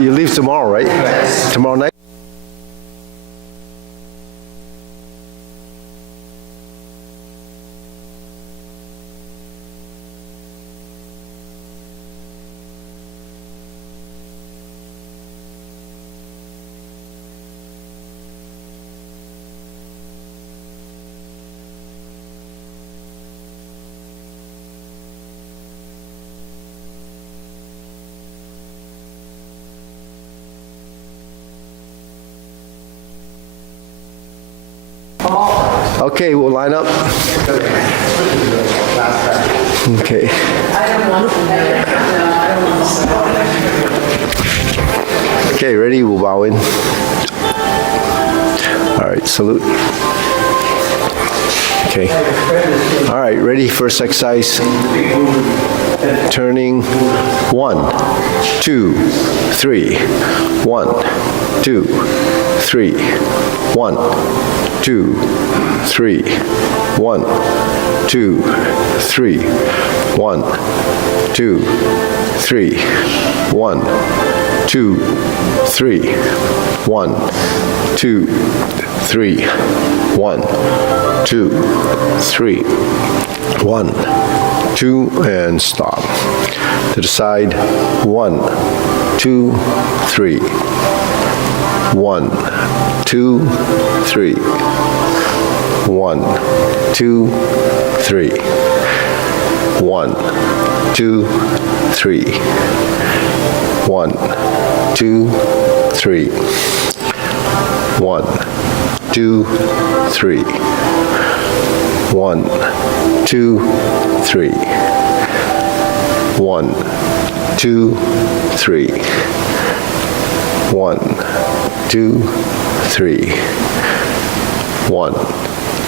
You leave tomorrow, right? Tomorrow night? Okay, we'll line up. Okay. Okay, ready? We'll bow in. All right, salute. Okay. All right, ready? First exercise. Turning 1, 2, 3. 1, 2, 3. 1, 2, 3. 1, 2, 3. 1, 2, 3. 1, 2, 3. 1, 2, 3. 1, 2, 3. 1, 2, and stop. To the side. 1, 2, 3. 1, 2, 3. 1, 2, 3. 1, 2, 3. 1, 2, 3. 1, 2, 3. 1, 2, 3. 1, 2, 3. 1, 2, 3. 1,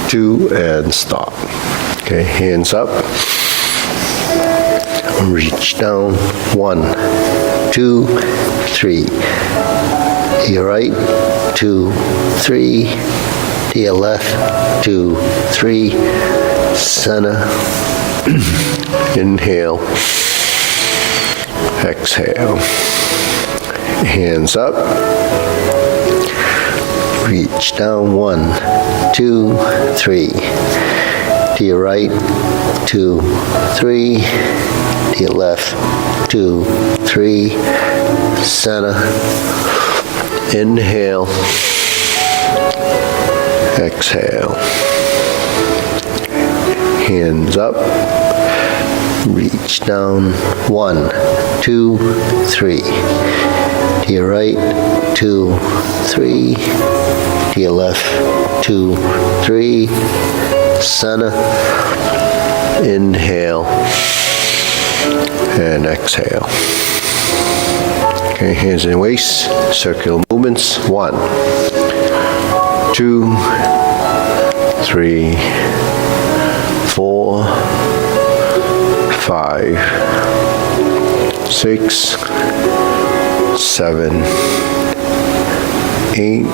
2, and stop. Okay, hands up. Reach down. 1, 2, 3. To your right. 2, 3. To your left. 2, 3. Center. Inhale. Exhale. Hands up. Reach down. 1, 2, 3. To your right. 2, 3. To your left. 2, 3. Center. Inhale. Exhale. Hands up. Reach down. 1, 2, 3. To your right. 2, 3. To your left. 2, 3. Center. Inhale. And exhale. Okay, hands in waist. Circular movements. 1, 2, 3, 4, 5, 6, 7, 8,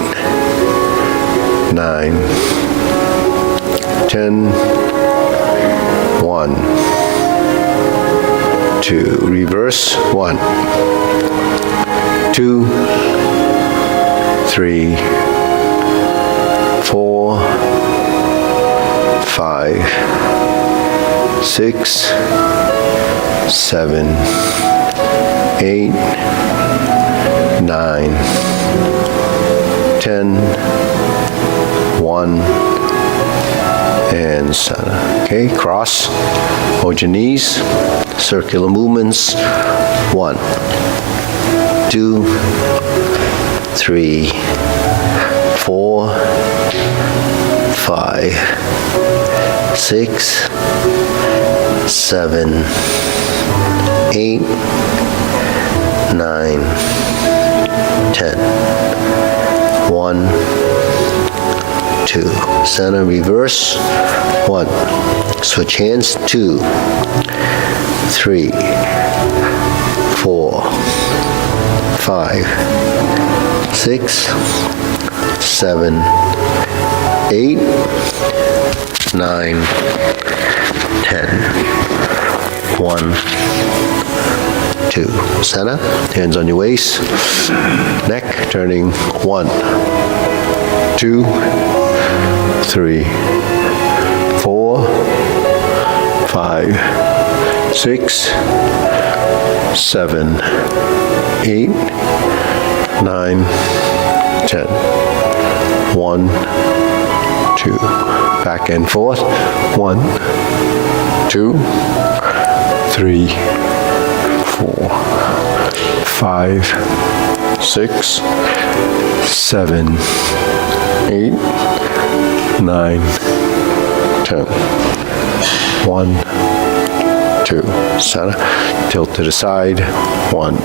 9, 10, 1, 2. Reverse. 1, 2, 3, 4, 5, 6, 7, 8, 9, 10, 1, and center. Okay, cross. Hold your knees. Circular movements. 1, 2, 3, 4, 5, 6, 7, 8, 9, 10. 1, 2. Center, reverse. 1. Switch hands. 2, 3, 4, 5, 6, 7, 8, 9, 10. 1, 2. Center, hands on your waist, neck, turning 1, 2, 3, 4, 5, 6, 7, 8, 9, 10. 1, 2. Back and forth. 1, 2, 3, 4, 5, 6, 7, 8, 9, 10. 1, 2. Center. Tilt to the side. 1,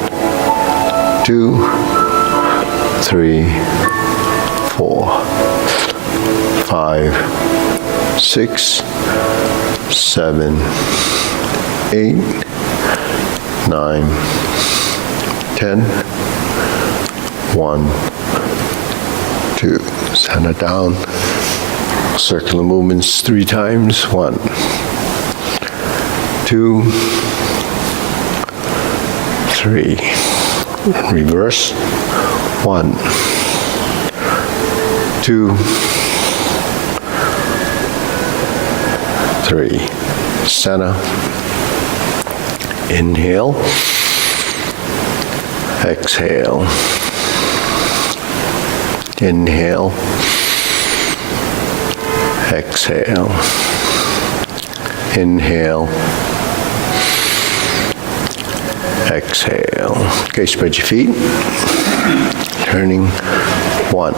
2, 3, 4, 5, 6, 7, 8, 9, 10. 1, 2. Center down. Circular movements 3 times. 1, 2, 3. Reverse. 1, 2, 3. Center. Inhale. Exhale. Inhale. Exhale. Inhale. Exhale. Okay, spread your feet. Turning. 1,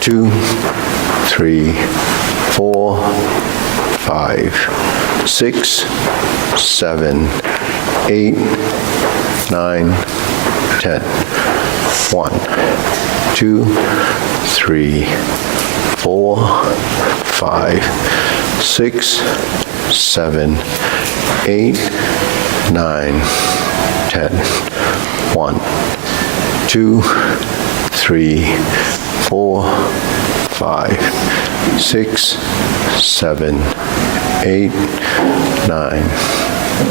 2, 3, 4, 5, 6, 7, 8, 9, 10. 1, 2, 3, 4, 5, 6, 7, 8, 9, 10. 1, 2, 3, 4, 5, 6, 7, 8, 9,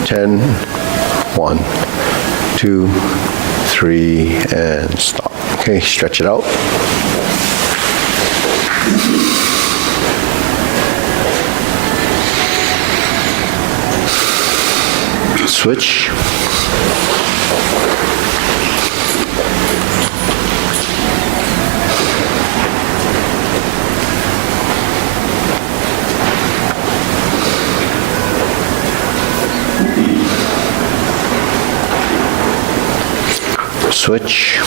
10. 1, 2, 3, and stop. Okay, stretch it out. Switch. Switch.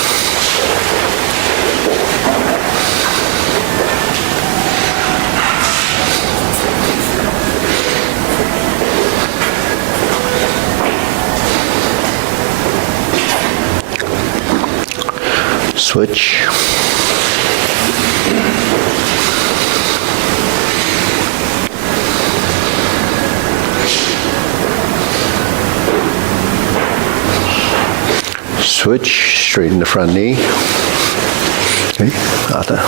Switch. Switch, straighten the front knee. Okay, other.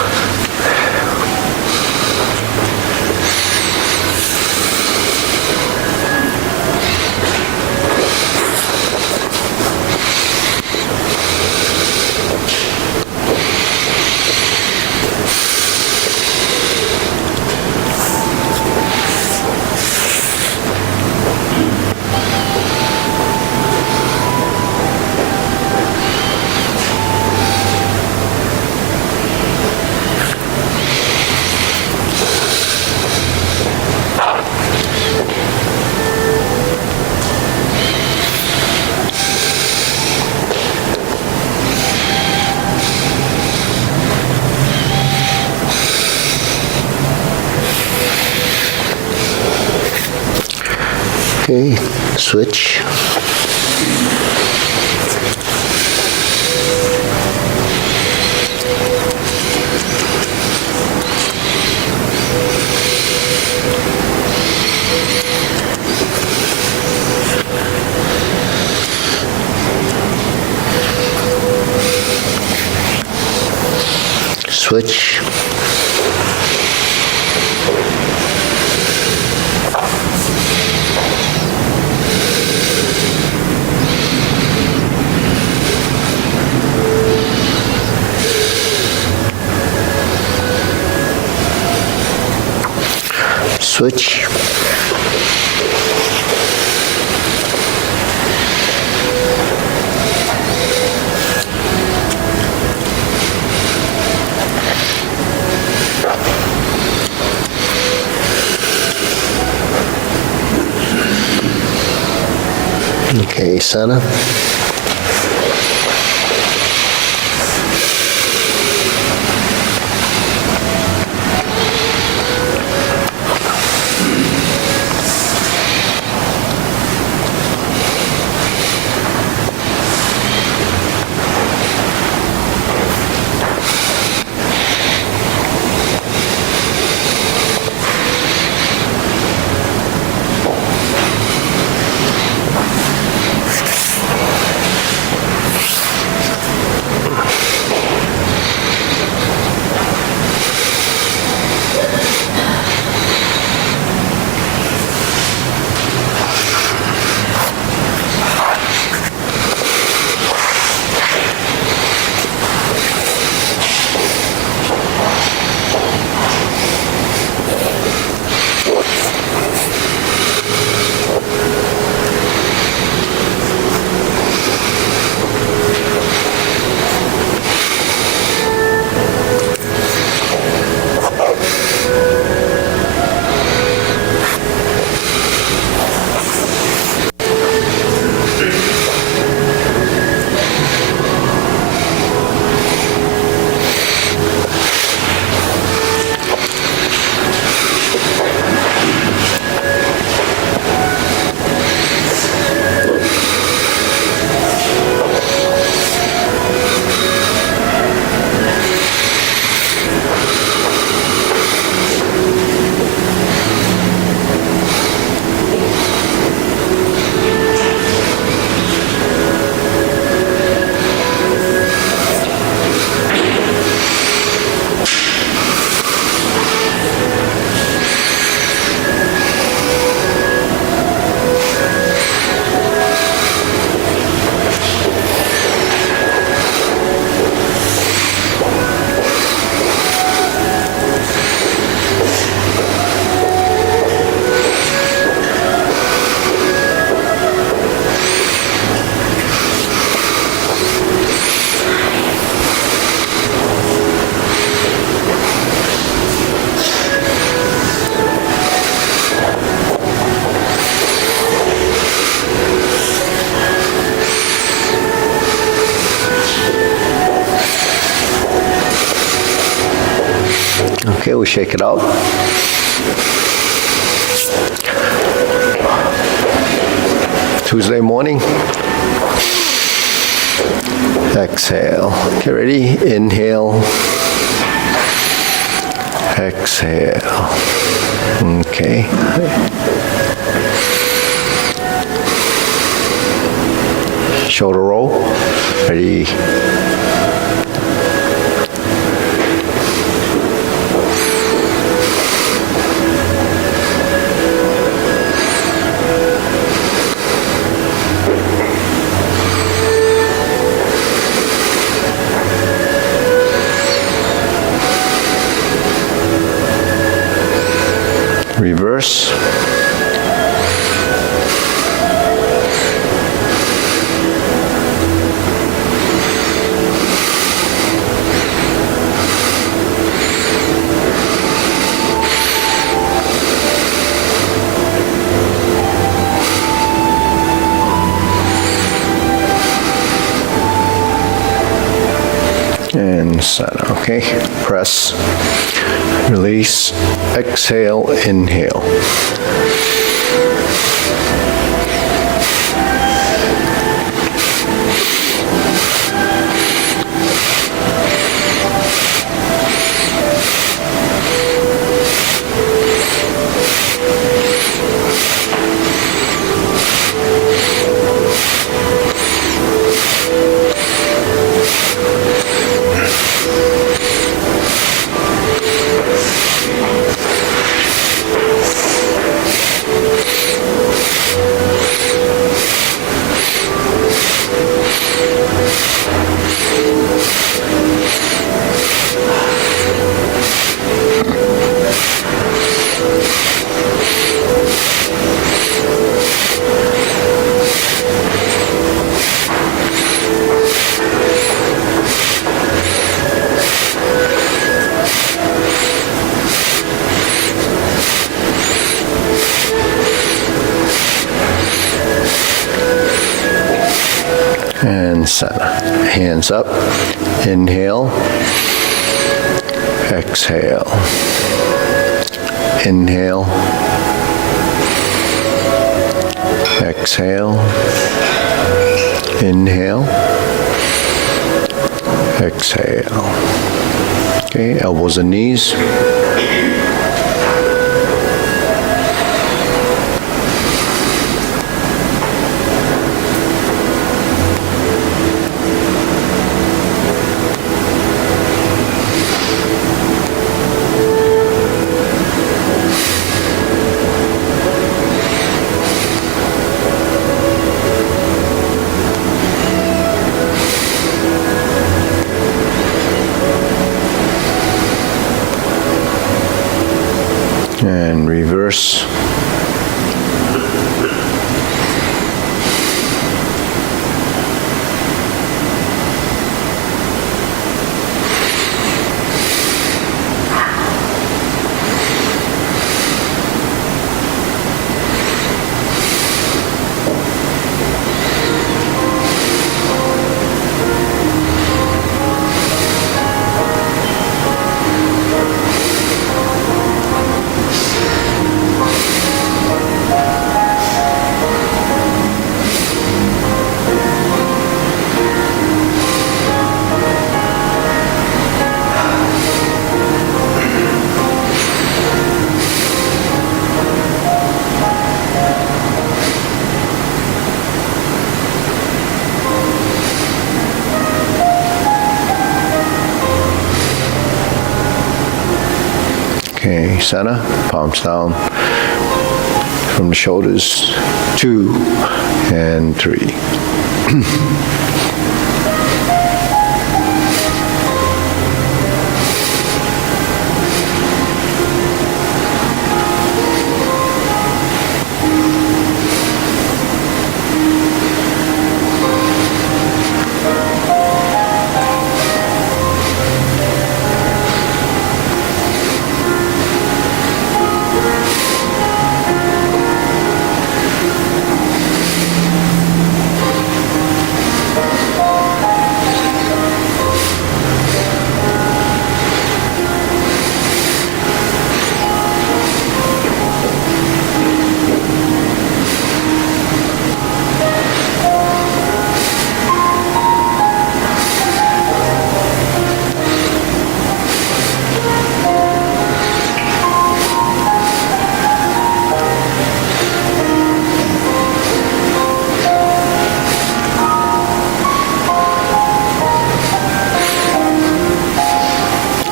Okay, switch. Switch. Switch. Okay, center. Okay, we shake it out. Tuesday morning. Exhale. Okay, ready? Inhale. Exhale. Okay. Shoulder roll. Ready? Reverse. And center, okay? Press, release, exhale, inhale. center. Hands up. Inhale. Exhale. Inhale. Exhale. Inhale. Exhale. Okay, elbows and knees. And reverse. Okay, center, palms down from the shoulders, 2 and 3.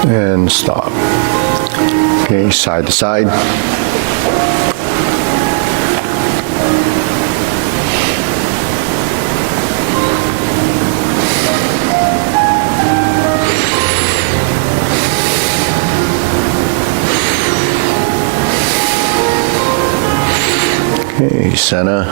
And stop. Okay, side to side. Okay, center.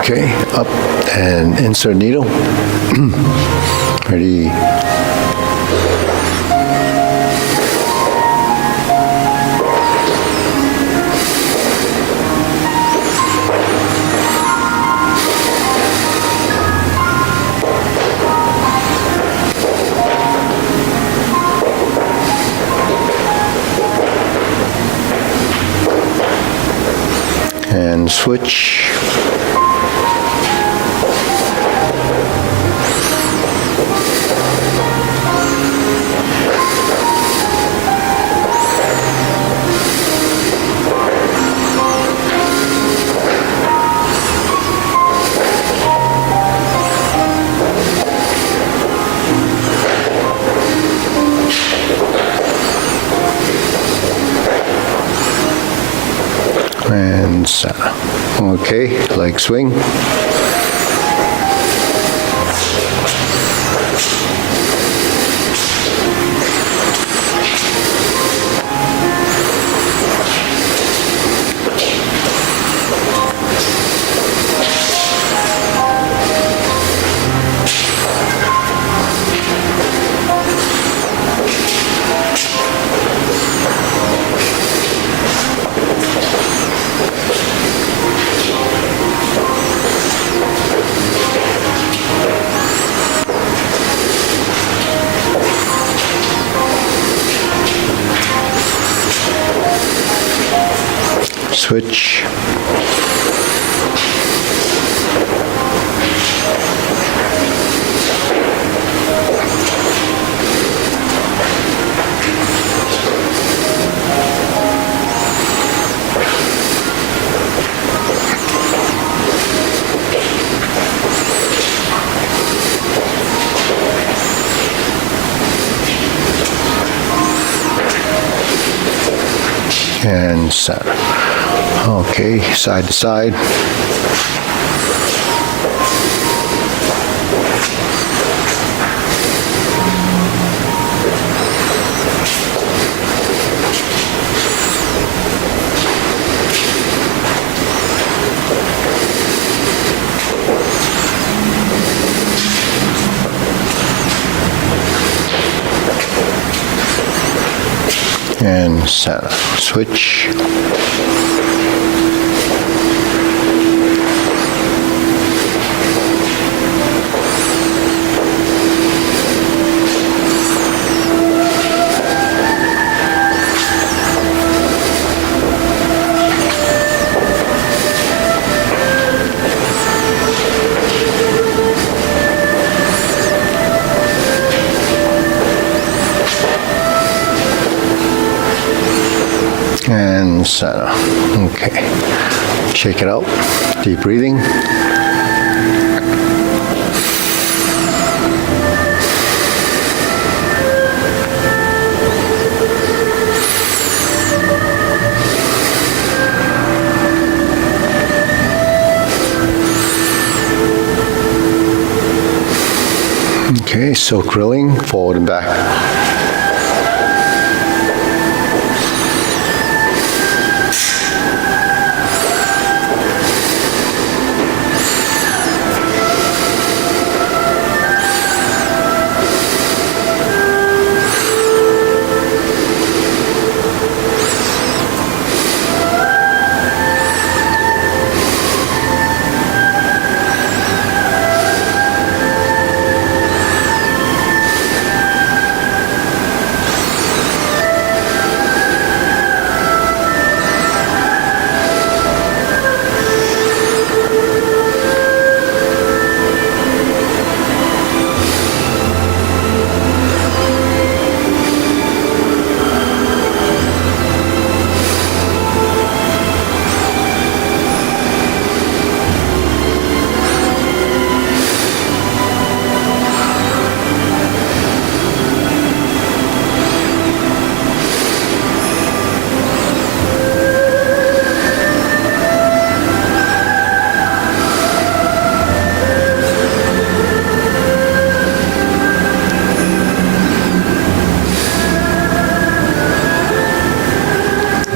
Okay, up and insert needle. Ready. And switch. and center. Okay, leg swing. Switch. And center. Okay, side to side. And center. Switch. And center. Okay. Shake it out. Deep breathing. Okay, so grilling forward and back.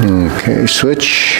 Okay, switch.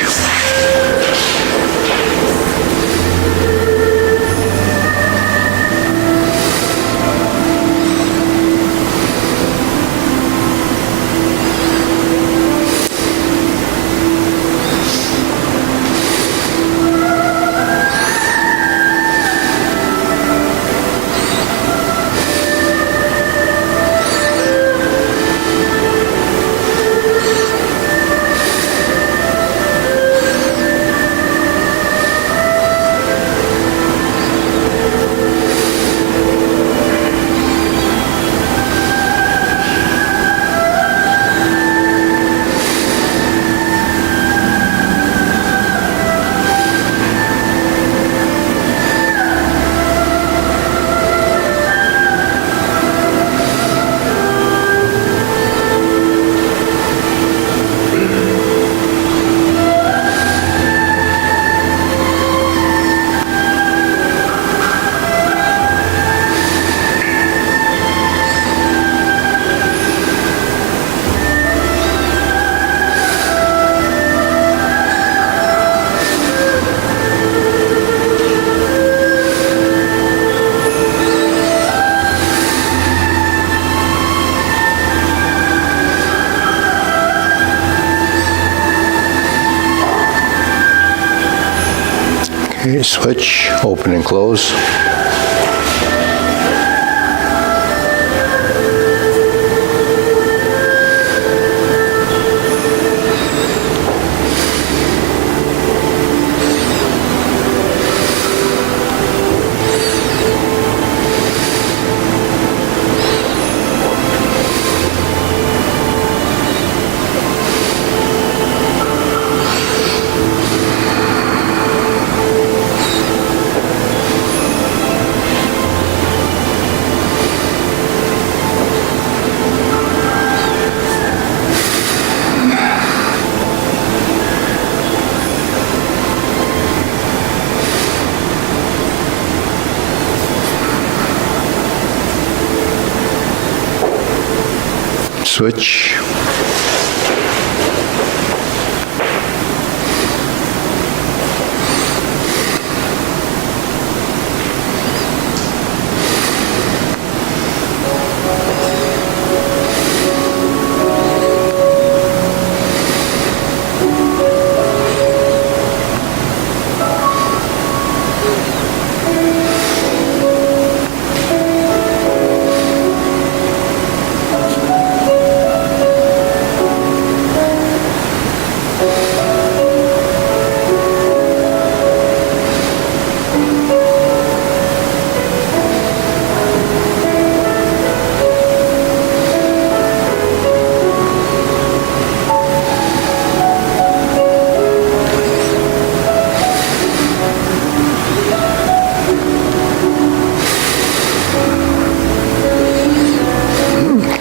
Okay, switch, open and close. Switch.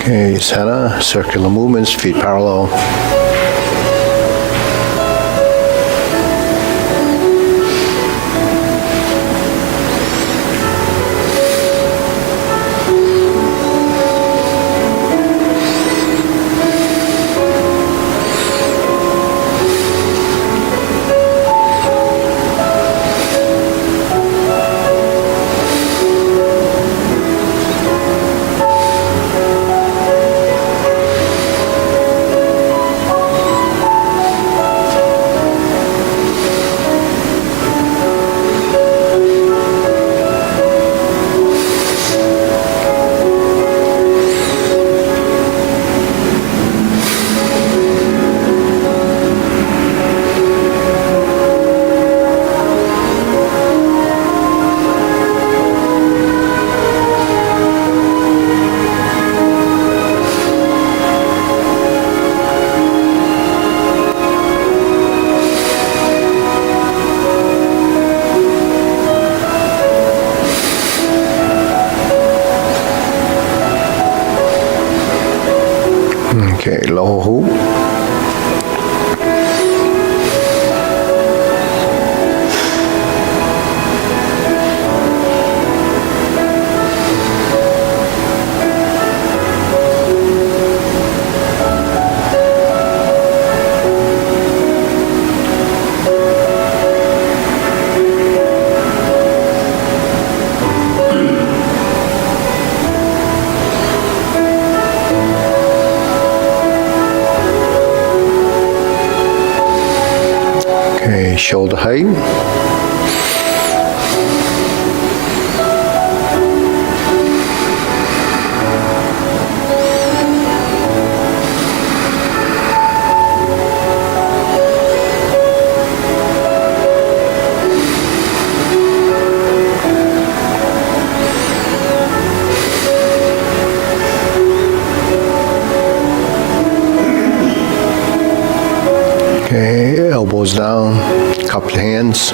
Okay, center, circular movements, feet parallel. Okay, lower hoop. Okay, shoulder height. Okay, elbows down, cup your hands.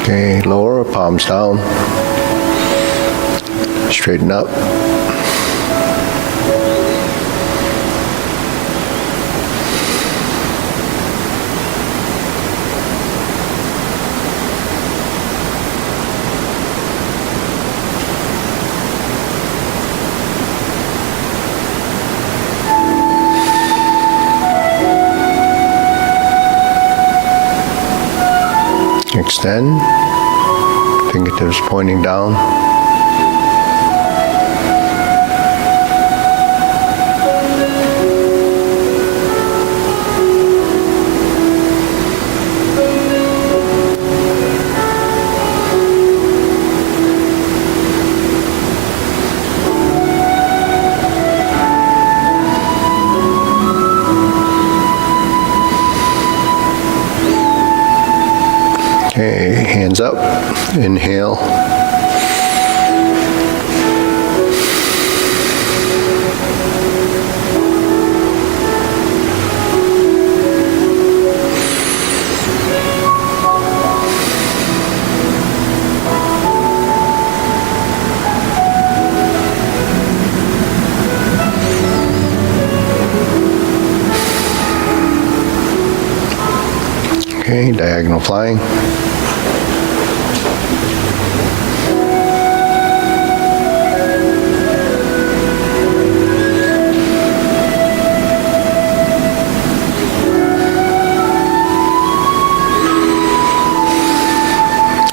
Okay, lower, palms down. Straighten up. Extend. Fingertips pointing down. Okay, hands up, inhale. Okay, diagonal flying.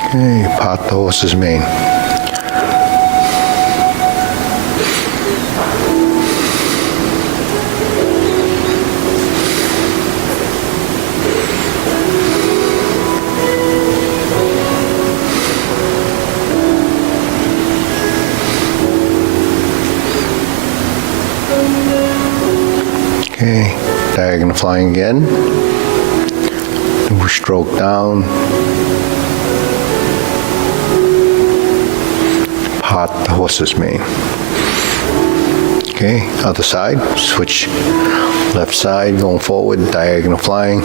Okay, part the horse's mane. Okay, diagonal flying again. We'll stroke down. Part the horse's mane. Okay, other side. Switch left side, going forward, diagonal flying.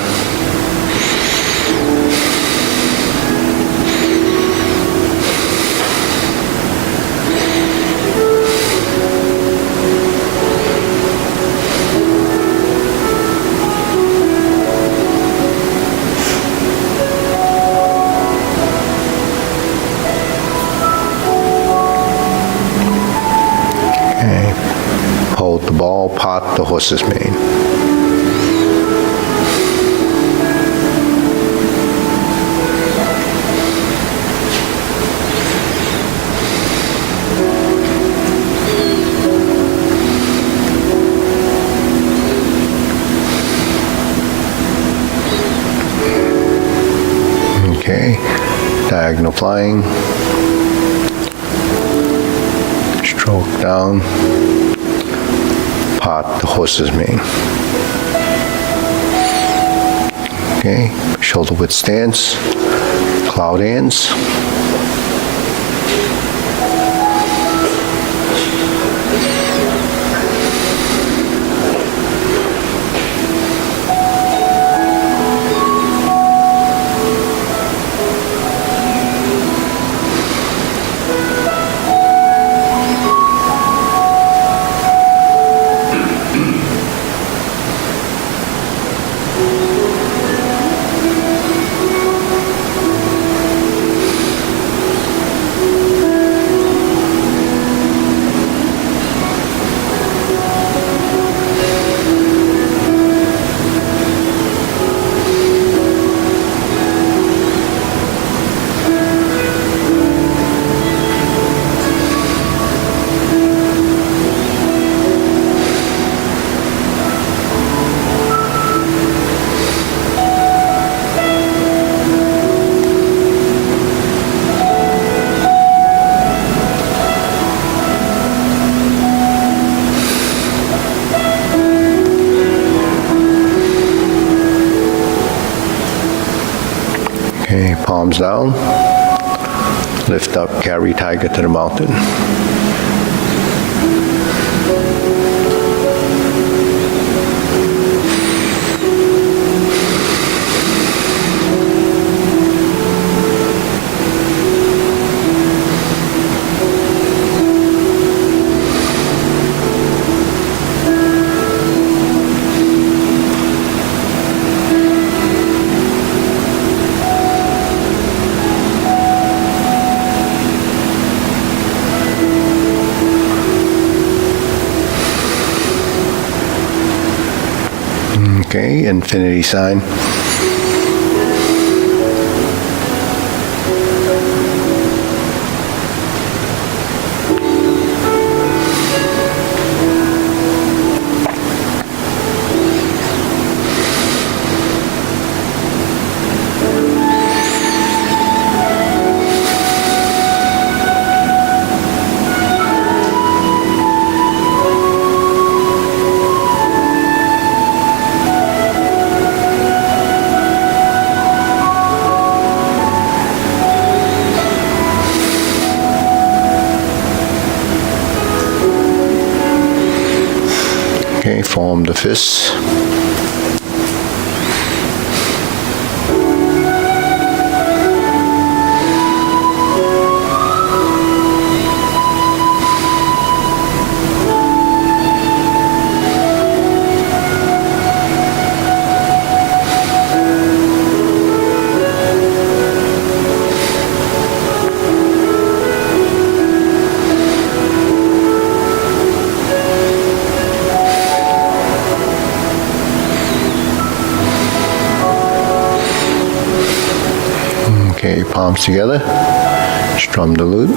Hold the ball, part the horse's mane. Okay, diagonal flying. Stroke down. Part the horse's mane. Okay, shoulder width stance, cloud hands. Okay, palms down. Lift up, carry tiger to the mountain. Okay, infinity sign. form the fists. Okay, palms together, strum the lute.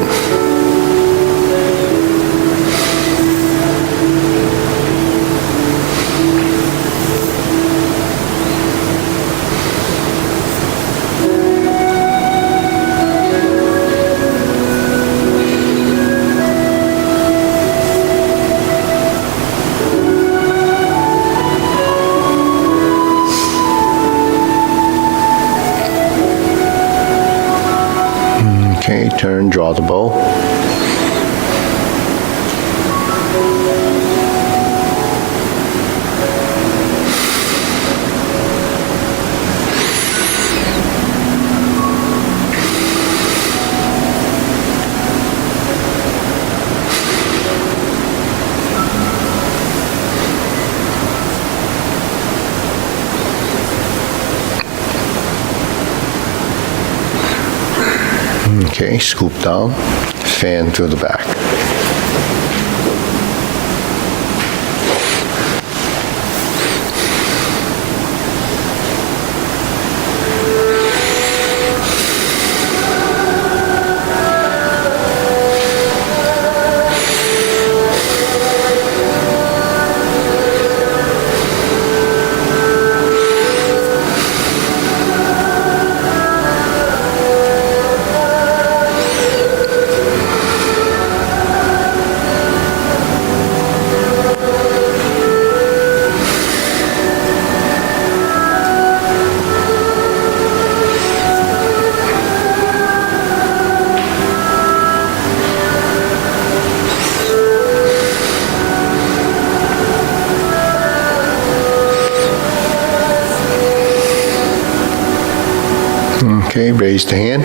Okay, turn, draw the bow. Okay, scoop down, fan through the back. Okay, raise the hand.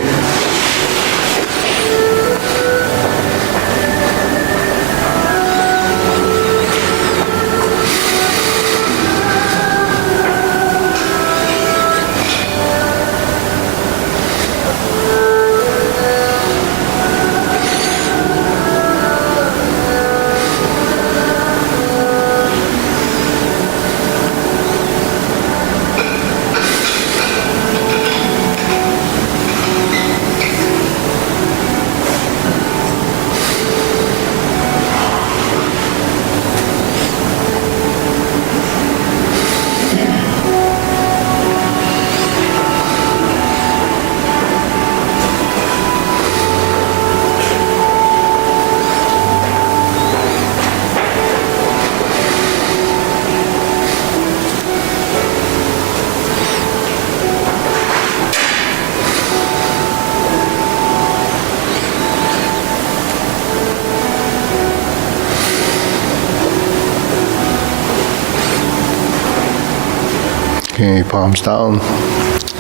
Okay, palms down,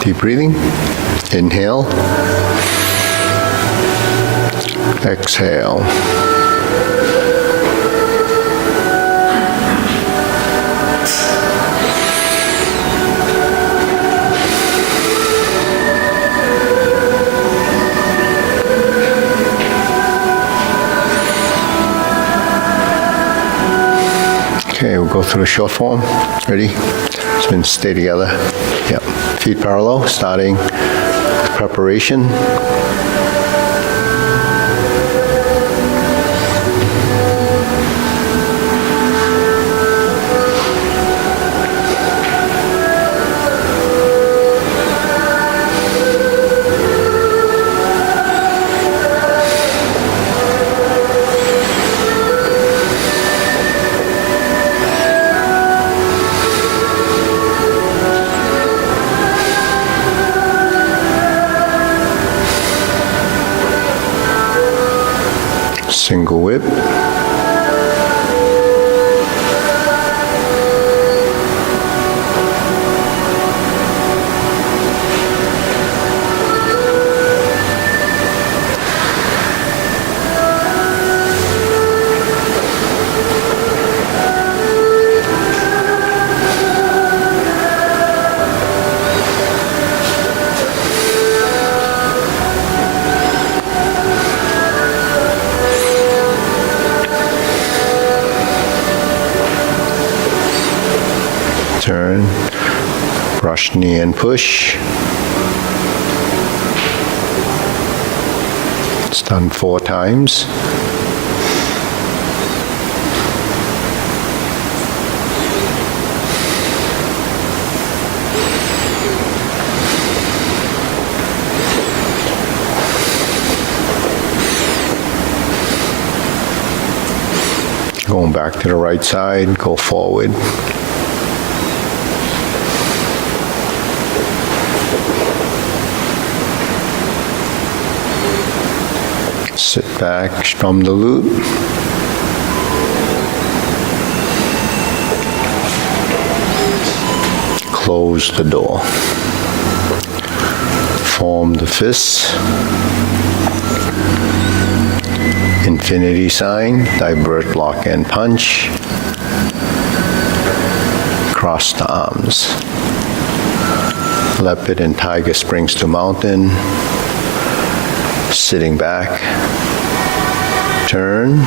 deep breathing. Inhale, exhale. Okay, we'll go through the short form. Ready? And stay together. Yep. Feet parallel, starting with preparation. Single whip. turn, brush knee and push. It's done 4 times. Going back to the right side, go forward. Sit back, strum the lute. Close the door. Form the fists. Infinity sign, divert, block, and punch. Cross the arms. Leopard and tiger springs to mountain. Sitting back. Turn.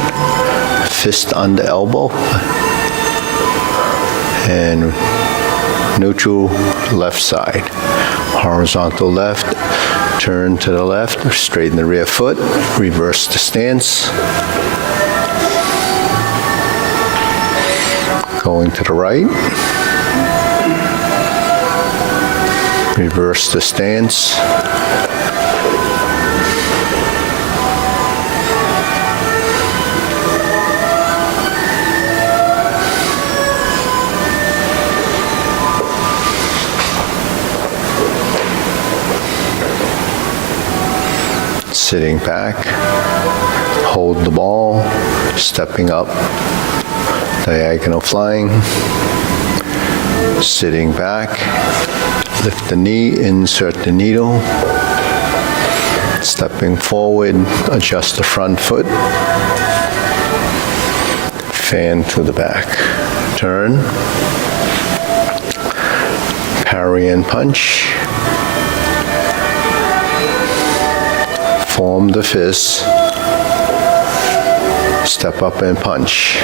Fist under elbow. And neutral left side. Horizontal left. Turn to the left, straighten the rear foot, reverse the stance. Going to the right. Reverse the stance. Sitting back, hold the ball, stepping up, diagonal flying, sitting back, lift the knee, insert the needle, stepping forward, adjust the front foot, fan to the back, turn, parry and punch. Form the fist, step up and punch.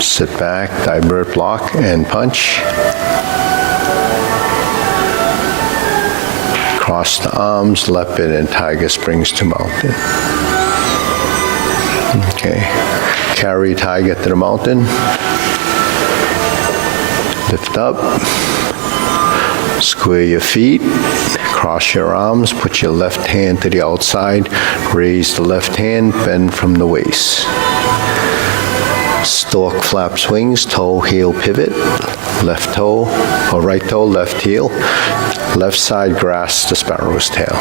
Sit back, divert, block, and punch. Cross the arms, leopard and tiger springs to mountain. Okay, carry tiger to the mountain. Lift up, square your feet. Cross your arms, put your left hand to the outside, raise the left hand, bend from the waist. Stork flaps wings, toe, heel, pivot, left toe, or right toe, left heel, left side grasp the sparrow's tail.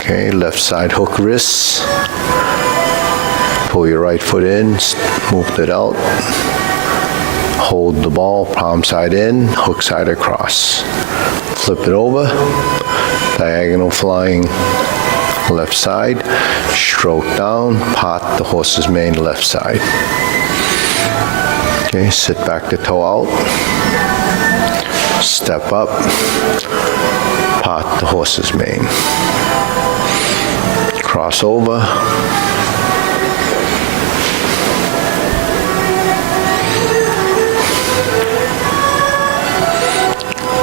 Okay, left side hook wrists, pull your right foot in, move it out. Hold the ball, palm side in, hook side across. Flip it over, diagonal flying left side, stroke down, pot the horse's mane left side. Okay, sit back to toe out, step up, pot the horse's mane. Cross over,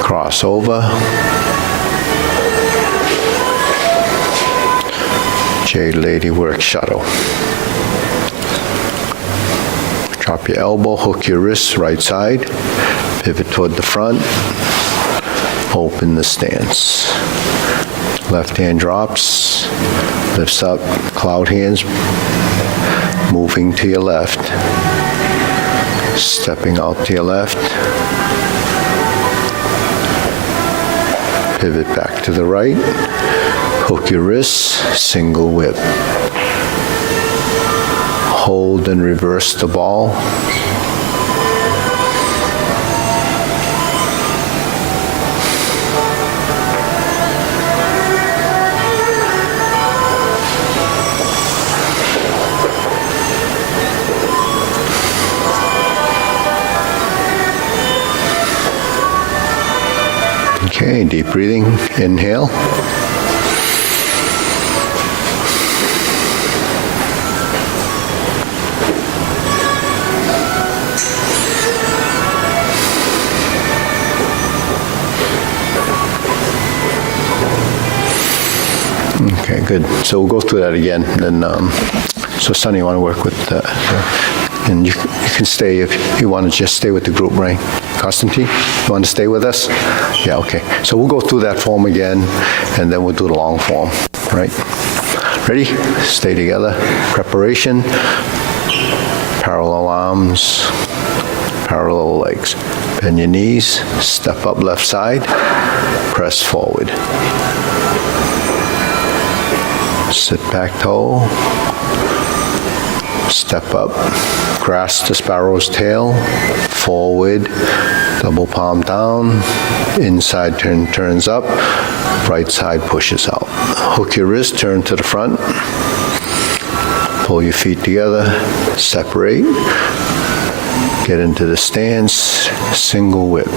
cross over, Jade Lady work shuttle. Drop your elbow, hook your wrist, right side, pivot toward the front, open the stance. Left hand drops, lifts up, cloud hands, moving to your left, stepping out to your left, pivot back to the right, hook your wrists, single whip. Hold and reverse the ball. Okay, deep breathing, inhale. Okay, good. So we'll go through that again. And then, so Sonny, you want to work with, and you can stay if you want to just stay with the group, right? Constantine, you want to stay with us? Yeah, okay. So we'll go through that form again, and then we'll do the long form, right? Ready? Stay together. Preparation. Parallel arms, parallel legs. Bend your knees, step up left side, press forward. Sit back toe, step up, grasp the sparrow's tail, forward, double palm down, inside turn turns up, right side pushes out. Hook your wrist, turn to the front, pull your feet together, separate, get into the stance, single whip.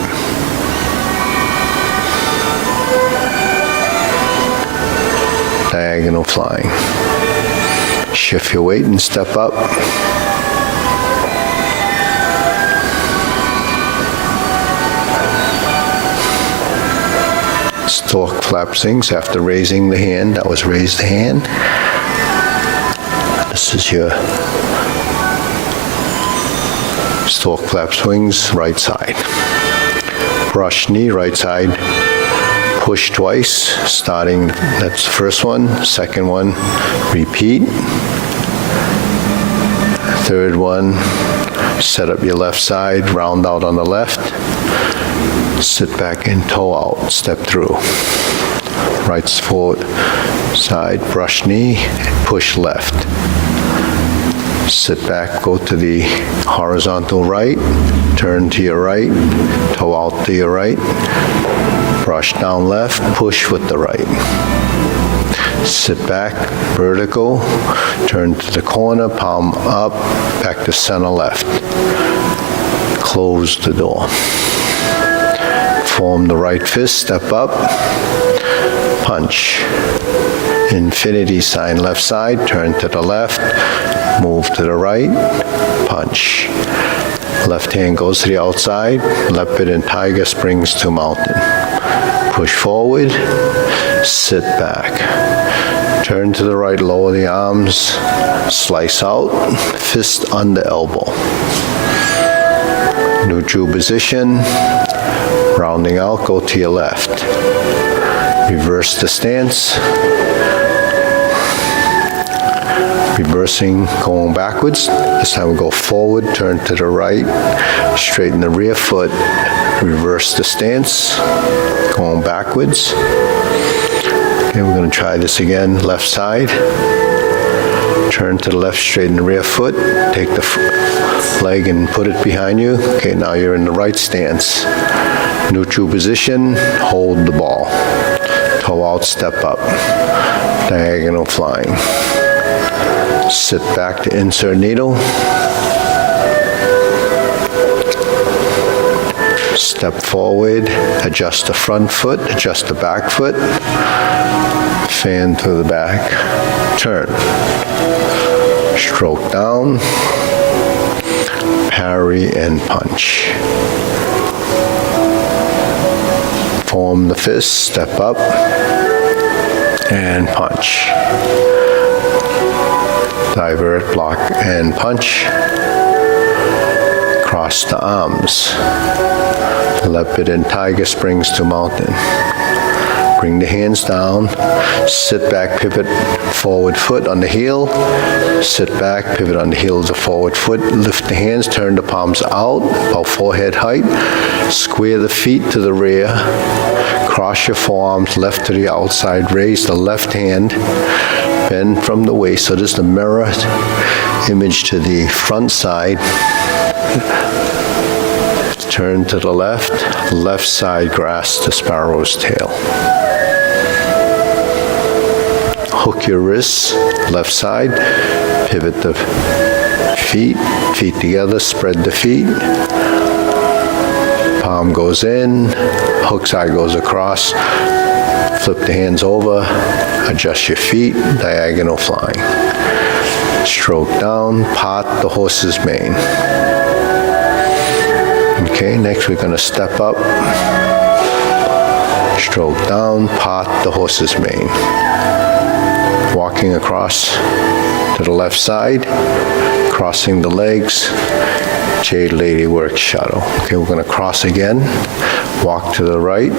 Diagonal flying. Shift your weight and step up. Stork flap sings after raising the hand. That was raise the hand. This is your stork flap swings, right side. Brush knee, right side. Push twice, starting, that's the first one. Second one, repeat. Third one, set up your left side, round out on the left. Sit back and toe out, step through. Right forward side, brush knee, push left. Sit back, go to the horizontal right, turn to your right, toe out to your right, brush down left, push with the right. Sit back, vertical, turn to the corner, palm up, back to center left. Close the door. Form the right fist, step up, punch. Infinity sign left side, turn to the left, move to the right, punch. Left hand goes to the outside, leopard and tiger springs to mountain. Push forward, sit back. Turn to the right, lower the arms, slice out, fist under elbow. Neutral position, rounding out, go to your left. Reverse the stance. Reversing, going backwards. This time we go forward, turn to the right, straighten the rear foot, reverse the stance, going backwards. Okay, we're going to try this again, left side. Turn to the left, straighten the rear foot, take the leg and put it behind you. Okay, now you're in the right stance. Neutral position, hold the ball. Toe out, step up. Diagonal flying. Sit back to insert needle. Step forward, adjust the front foot, adjust the back foot. Fan to the back, turn. Stroke down, parry and punch. Form the fist, step up, and punch. Divert, block, and punch. Cross the arms. Leopard and tiger springs to mountain. Bring the hands down. Sit back, pivot, forward foot on the heel. Sit back, pivot on the heel of the forward foot. Lift the hands, turn the palms out, about forehead height. Square the feet to the rear. Cross your forearms left to the outside. Raise the left hand. Bend from the waist, so this is the mirror image to the front side. Turn to the left, left side grasp the sparrow's tail. Hook your wrists, left side, pivot the feet, feet together, spread the feet. Palm goes in, hook side goes across, flip the hands over, adjust your feet, diagonal flying. Stroke down, part the horse's mane. Okay, next we're going to step up, stroke down, part the horse's mane. walking across to the left side, crossing the legs, Jade Lady work shadow. Okay, we're going to cross again, walk to the right,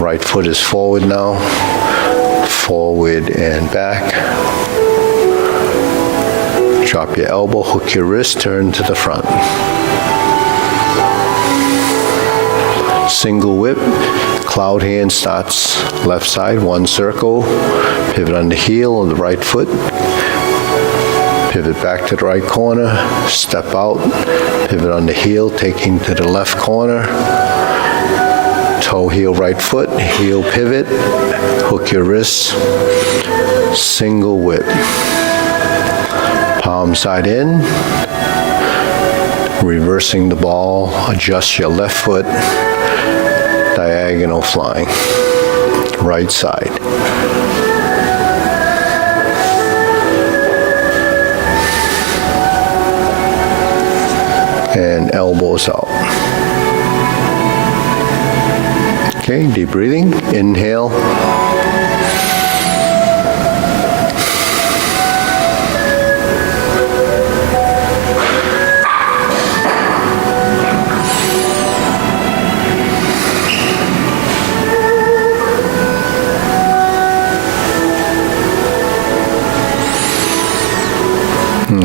right foot is forward now, forward and back. Drop your elbow, hook your wrist, turn to the front. Single whip, cloud hand starts left side, one circle, pivot on the heel of the right foot, pivot back to the right corner, step out, pivot on the heel, taking to the left corner, toe heel right foot, heel pivot, hook your wrist, single whip. Palm side in, reversing the ball, adjust your left foot, diagonal flying, right side. And elbows out. Okay, deep breathing, inhale.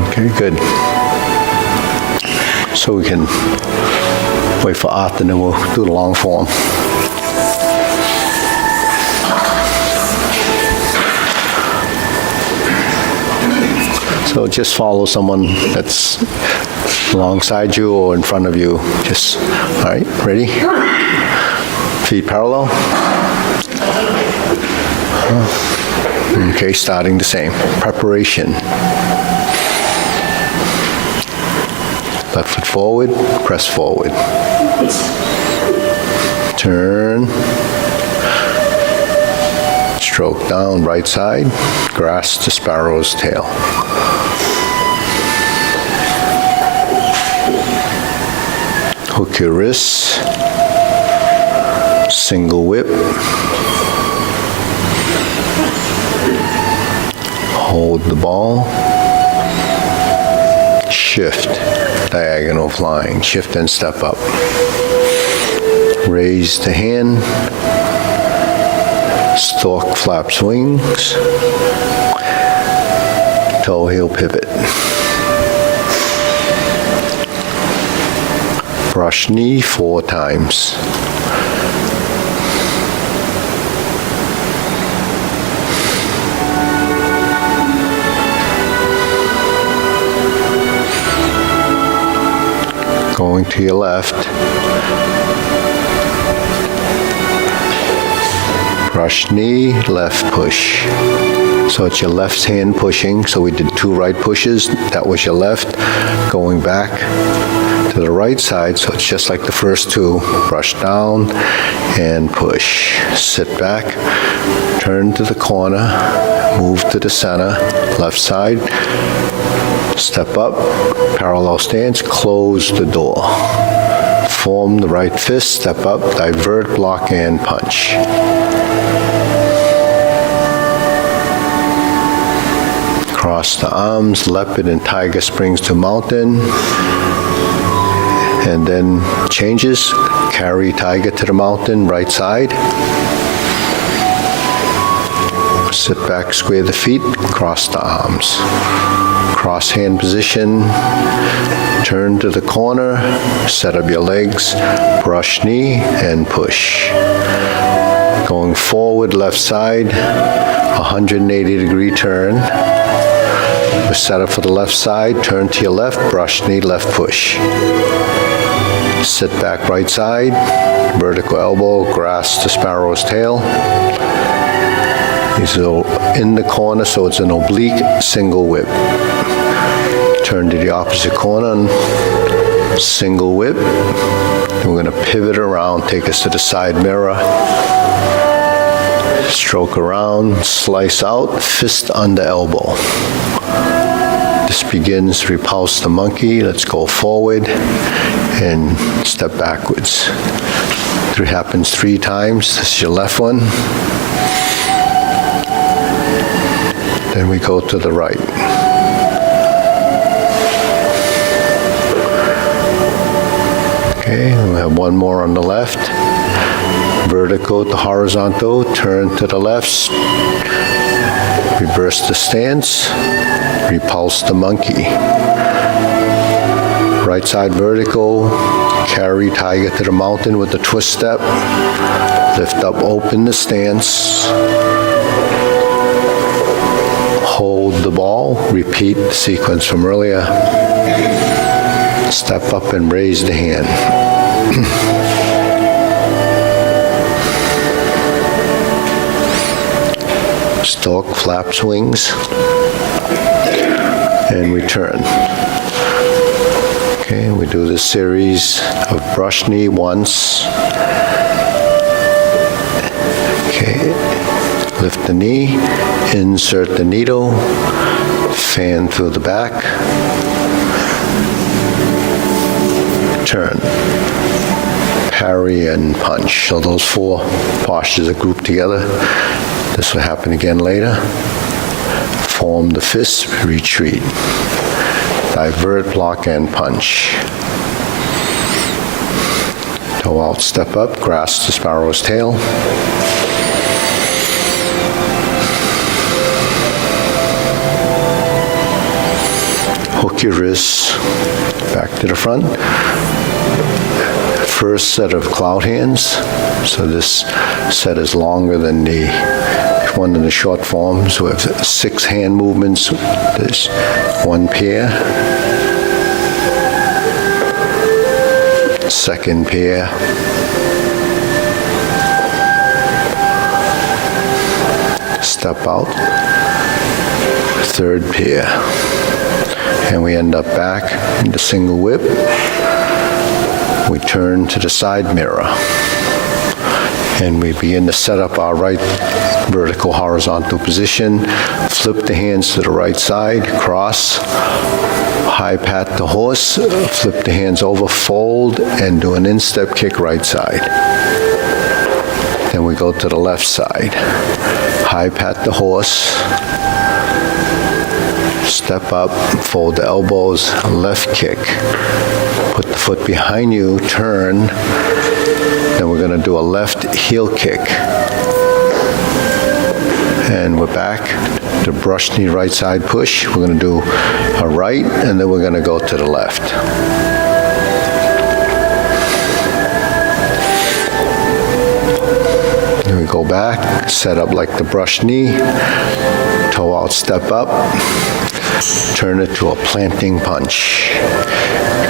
Okay, good. So we can wait for Art and then we'll do the long form. So just follow someone that's alongside you or in front of you. Just, all right, ready? Feet parallel. Okay, starting the same. Preparation. Left foot forward, press forward. Turn. Stroke down, right side. Grasp the sparrow's tail. Hook your wrists. Single whip. Hold the ball. Shift. Diagonal flying. Shift and step up. Raise the hand. Stork flaps wings. Toe heel pivot. Brush knee 4 times. Going to your left. Brush knee, left push. So it's your left hand pushing. So we did 2 right pushes. That was your left. Going back to the right side. So it's just like the first 2. Brush down and push. Sit back. Turn to the corner. Move to the center. Left side. Step up, parallel stance, close the door. Form the right fist, step up, divert, block, and punch. Cross the arms, leopard and tiger springs to mountain. And then changes, carry tiger to the mountain, right side. Sit back, square the feet, cross the arms. Cross hand position, turn to the corner, set up your legs, brush knee and push. Going forward, left side, 180-degree turn. We're set up for the left side, turn to your left, brush knee, left push. Sit back, right side, vertical elbow, grasp the sparrow's tail. These are in the corner, so it's an oblique single whip. Turn to the opposite corner and single whip. And we're going to pivot around, take us to the side mirror. Stroke around, slice out, fist under elbow. This begins repulse the monkey. Let's go forward and step backwards. It happens 3 times. This is your left one. Then we go to the right. Okay, we have one more on the left. Vertical to horizontal, turn to the left, reverse the stance, repulse the monkey. Right side vertical, carry tiger to the mountain with the twist step, lift up, open the stance, hold the ball, repeat the sequence from earlier, step up and raise the hand. Stalk, flaps wings, and return. Okay, we do this series of brush knee once. Okay, lift the knee, insert the needle, fan through the back, turn, parry and punch. So those four postures are grouped together. This will happen again later. Form the fist, retreat. Divert, block, and punch. Toe out, step up, grasp the sparrow's tail. Hook your wrists back to the front. First set of cloud hands. So this set is longer than the one in the short form. So we have 6 hand movements. There's one pair. Second pair. Step out. Third pair. And we end up back in the single whip. We turn to the side mirror. And we begin to set up our right vertical horizontal position. Flip the hands to the right side, cross. High pat the horse, flip the hands over, fold, and do an instep kick right side. Then we go to the left side. High pat the horse. Step up, fold the elbows, left kick. Put the foot behind you, turn. Then we're going to do a left heel kick. And we're back to brush knee right side push. We're going to do a right, and then we're going to go to the left. Then we go back, set up like the brush knee, toe out, step up, turn it to a planting punch.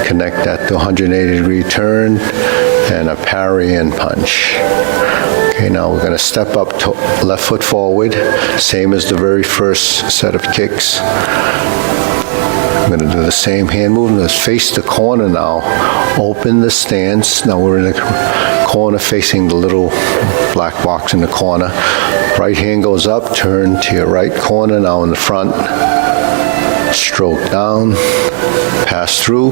Connect that to 180-degree turn and a parry and punch. Okay, now we're going to step up to left foot forward, same as the very first set of kicks. I'm going to do the same hand movement. Let's face the corner now. Open the stance. Now we're in the corner facing the little black box in the corner. Right hand goes up, turn to your right corner, now in the front. Stroke down, pass through,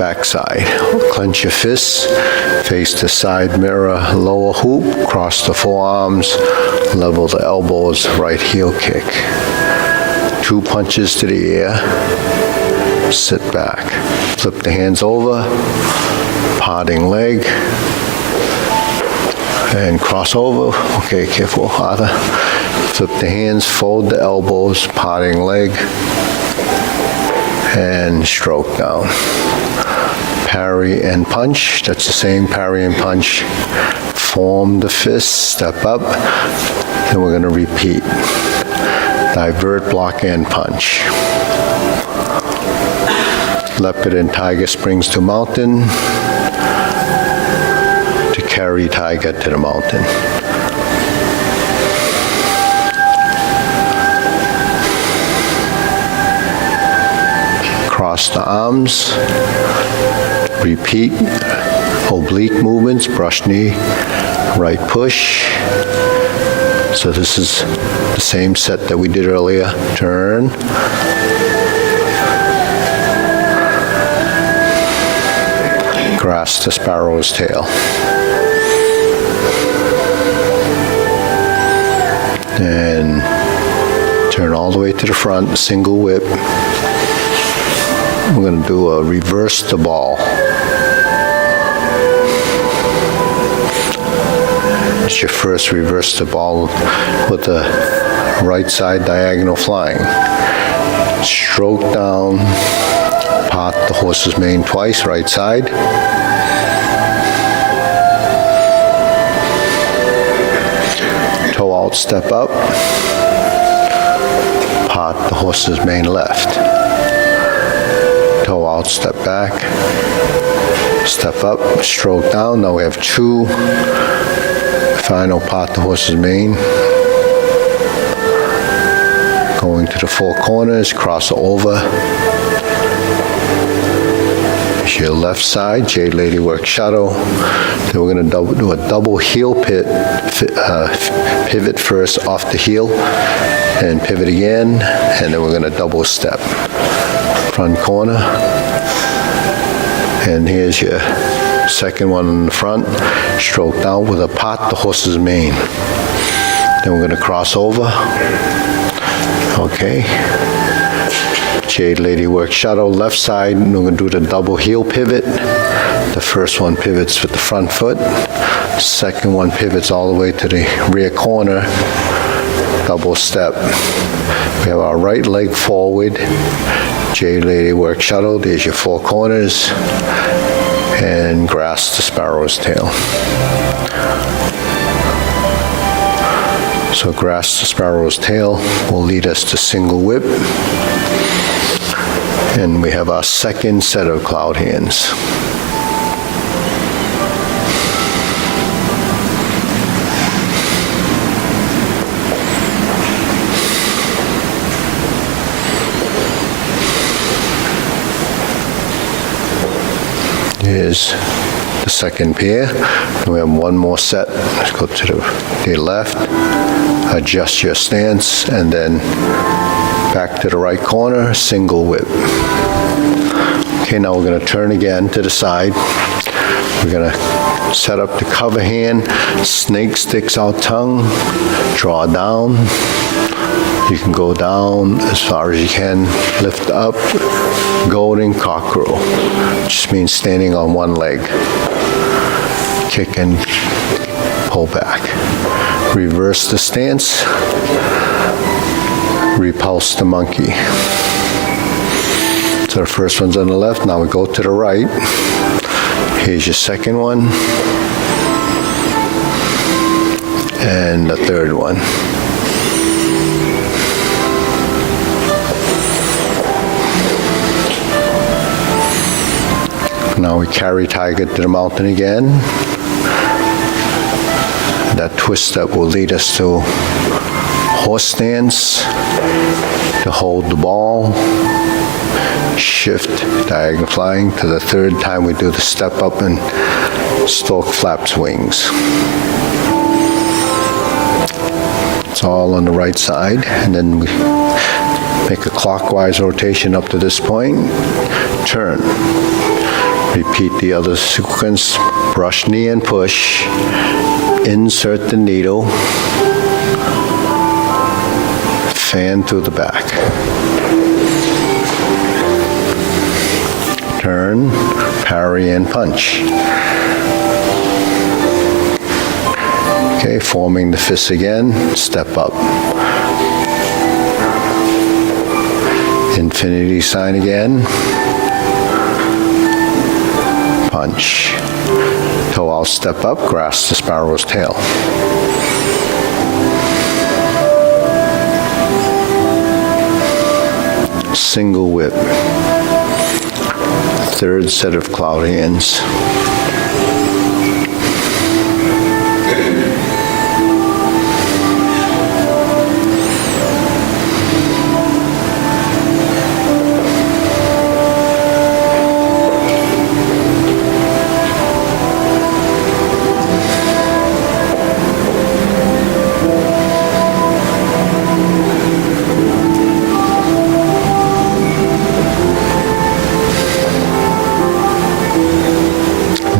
backside. Clench your fists, face the side mirror, lower hoop, cross the forearms, level the elbows, right heel kick. 2 punches to the air, sit back. Flip the hands over, parting leg, and cross over. Okay, careful, harder. Flip the hands, fold the elbows, parting leg, and stroke down. Parry and punch, that's the same parry and punch. Form the fist, step up, then we're going to repeat. Divert, block, and punch. Leopard and tiger springs to mountain, to carry tiger to the mountain. Cross the arms, repeat, oblique movements, brush knee, right push. So this is the same set that we did earlier. Turn. Grasp the sparrow's tail. And Turn all the way to the front, single whip. We're going to do a reverse the ball. It's your first reverse the ball with the right side diagonal flying. Stroke down, part the horse's mane twice, right side. Toe out, step up. Part the horse's mane left. Toe out, step back. Step up, stroke down. Now we have two. Final part the horse's mane. Going to the four corners, cross over. Your left side, Jade Lady work shadow. Then we're going to do a double heel pivot first off the heel, and pivot again, and then we're going to double step. Front corner, and here's your second one in the front, stroke down with a part the horse's mane. Then we're going to cross over. Okay. Jade Lady work shadow left side, and we're going to do the double heel pivot. The first one pivots with the front foot. Second one pivots all the way to the rear corner. Double step. We have our right leg forward. Jade Lady work shadow. There's your four corners. And grasp the sparrow's tail. So grasp the sparrow's tail will lead us to single whip. And we have our second set of cloud hands. Here's the second pair. We have one more set. Let's go to the left, adjust your stance, and then back to the right corner, single whip. Okay, now we're going to turn again to the side. We're going to set up the cover hand, snake sticks out tongue, draw down. You can go down as far as you can, lift up, golden cockerel. Just means standing on one leg. Kick and pull back. Reverse the stance. Repulse the monkey. So the first one's on the left, now we go to the right. Here's your second one. And the third one. Now we carry tiger to the mountain again. That twist step will lead us to horse stance, to hold the ball, shift, diagonal flying. To the third time we do the step up and stork flaps wings. It's all on the right side, and then we make a clockwise rotation up to this point, turn. Repeat the other sequence, brush knee and push, insert the needle, fan to the back. Turn, parry and punch. Okay, forming the fists again, step up. Infinity sign again. Punch. Toe out, step up, grasp the sparrow's tail. Single whip. Third set of cloud hands.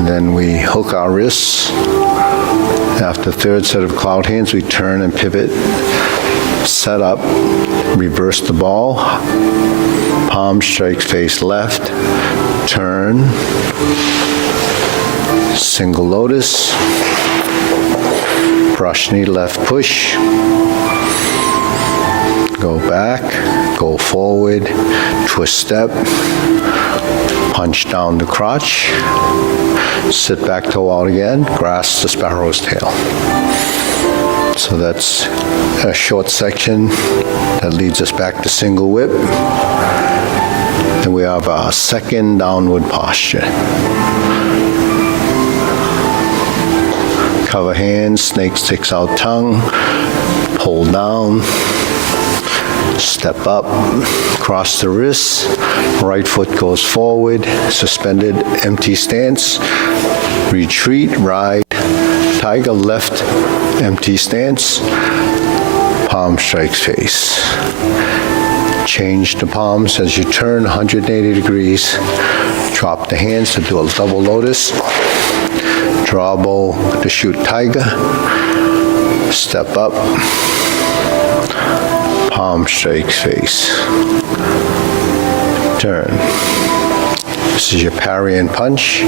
Then we hook our wrists. After third set of cloud hands, we turn and pivot set up, reverse the ball, palm strikes face left, turn, single lotus, brush knee left push, go back, go forward, twist step, punch down the crotch, sit back toe out again, grasp the sparrow's tail. So that's a short section that leads us back to single whip. And we have our second downward posture. Cover hands, snake sticks out tongue, pull down, step up, cross the wrists, right foot goes forward, suspended empty stance, retreat, ride, tiger left, empty stance, palm strikes face. Change the palms as you turn 180 degrees. Drop the hands to do a double lotus. Draw bow to shoot tiger. Step up. Palm strikes face. Turn. This is your parry and punch.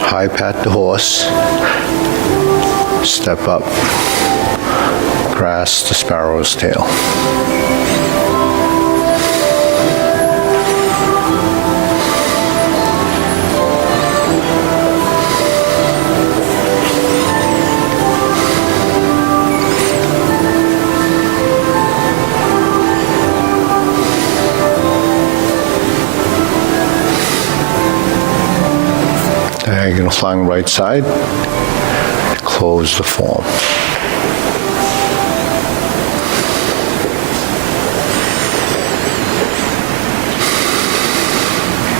High pat the horse. Step up. Grasp the sparrow's tail. Diagonal flying right side. Close the form.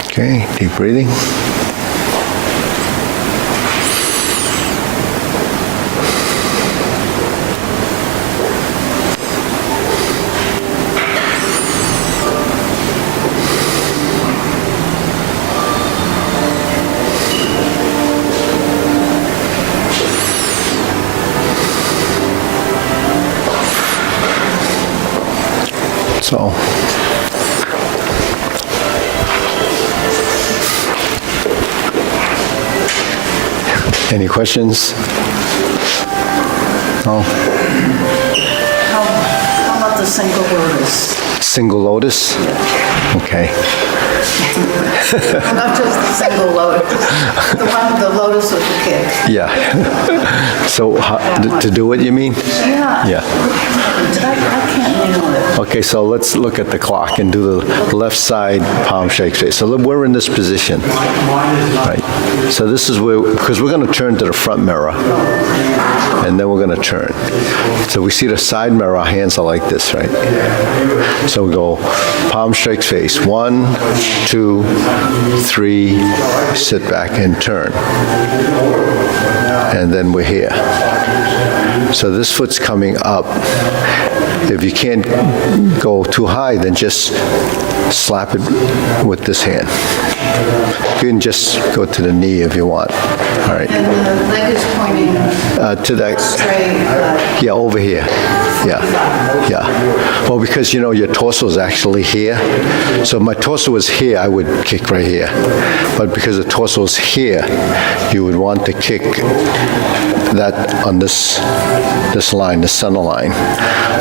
Okay, deep breathing. So, any questions? No? How about the single lotus? Single lotus? Okay. Not just the single lotus, the one, the lotus with the kick. Yeah. So, to do what you mean? Yeah. Yeah. I can't nail it. Okay, so let's look at the clock and do the left side palm shake face. So we're in this position, right? So this is where, because we're going to turn to the front mirror, and then we're going to turn. So we see the side mirror, our hands are like this, right? So we go palm strikes face. 1, 2, 3, sit back and turn. And then we're here. So this foot's coming up. If you can't go too high, then just slap it with this hand. You can just go to the knee if you want. All right. And the leg is pointing To that. straight. Yeah, over here. Yeah, yeah. Well, because, you know, your torso is actually here. So if my torso was here, I would kick right here. But because the torso is here, you would want to kick that on this line, the center line.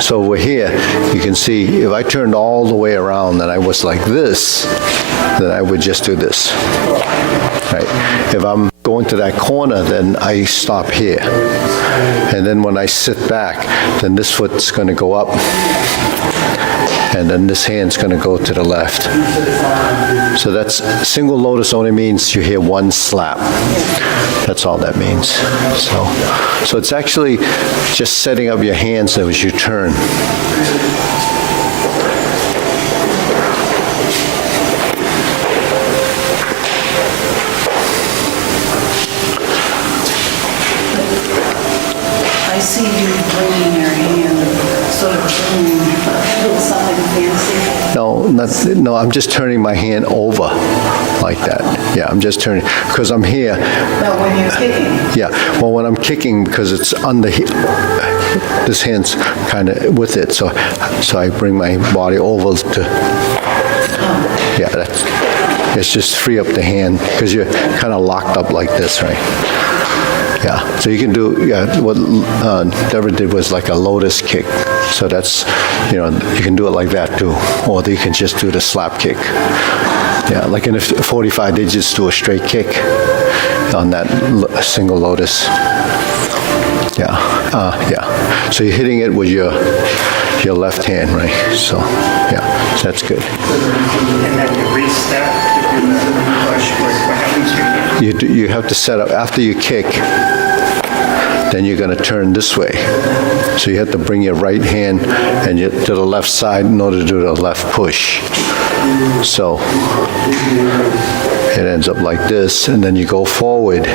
So we're here, you can see, if I turned all the way around and I was like this, then I would just do this. Right? If I'm going to that corner, then I stop here. And then when I sit back, then this foot's going to go up, and then this hand's going to go to the left. So that's single lotus only means you hear one slap. That's all that means. So it's actually just setting up your hands as you turn. I see you bringing your hand, sort of doing something fancy. No, no, I'm just turning my hand over like that. Yeah, I'm just turning, because I'm here. No, when you're kicking. Yeah, well, when I'm kicking, because it's under here, this hand's kind of with it, so I bring my body over to, yeah, it's just free up the hand, because you're kind of locked up like this, right? Yeah, so you can do, what Deborah did was like a lotus kick. So that's, you can do it like that too. Or you can just do the slap kick. Yeah, like in a 45, they just do a straight kick on that single lotus. Yeah, yeah. So you're hitting it with your left hand, right? So, yeah, so that's good. And then you re-step to do the push. What happens here? You have to set up, after you kick, then you're going to turn this way. So you have to bring your right hand to the left side in order to do the left push. So it ends up like this, and then you go forward.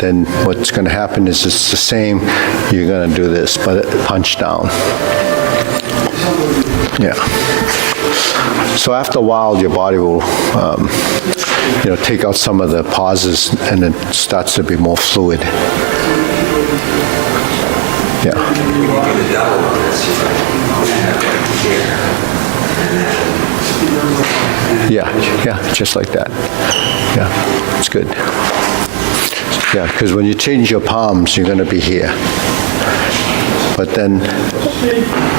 Then what's going to happen is it's the same. You're going to do this, but punch down. Yeah. So after a while, your body will, take out some of the pauses, and it starts to be more fluid. Yeah. Yeah, just like that. Yeah, it's good. Yeah, because when you change your palms, you're going to be here. But then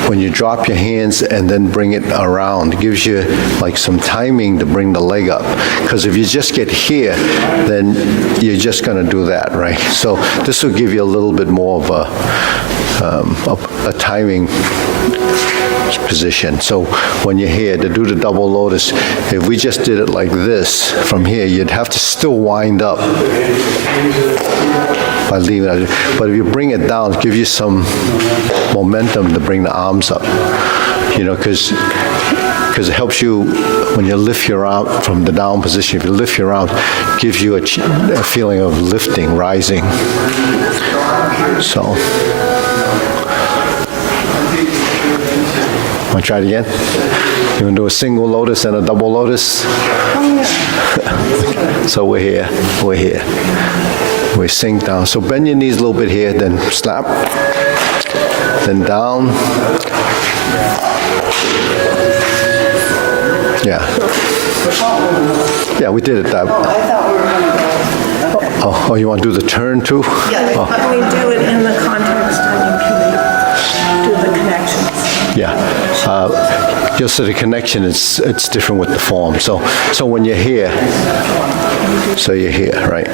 when you drop your hands and then bring it around, it gives you like some timing to bring the leg up. Because if you just get here, then you're just going to do that, right? So this will give you a little bit more of a timing position. So when you're here to do the double lotus, if we just did it like this from here, you'd have to still wind up by leaving it. But if you bring it down, it gives you some momentum to bring the arms up, because it helps you when you lift your arm from the down position. If you lift your arm, it gives you a feeling of lifting, rising. So, want to try it again? You want to do a single lotus and a double lotus? So we're here. We sink down. So bend your knees a little bit here, then slap, then down. Yeah. Yeah, we did it that way. I thought we were going to go. Okay. Oh, you want to do the turn too? Yeah, Oh, We do it in the context, do the connections. yeah. Just so the connection it's different with the form. So when you're here, so you're here, right?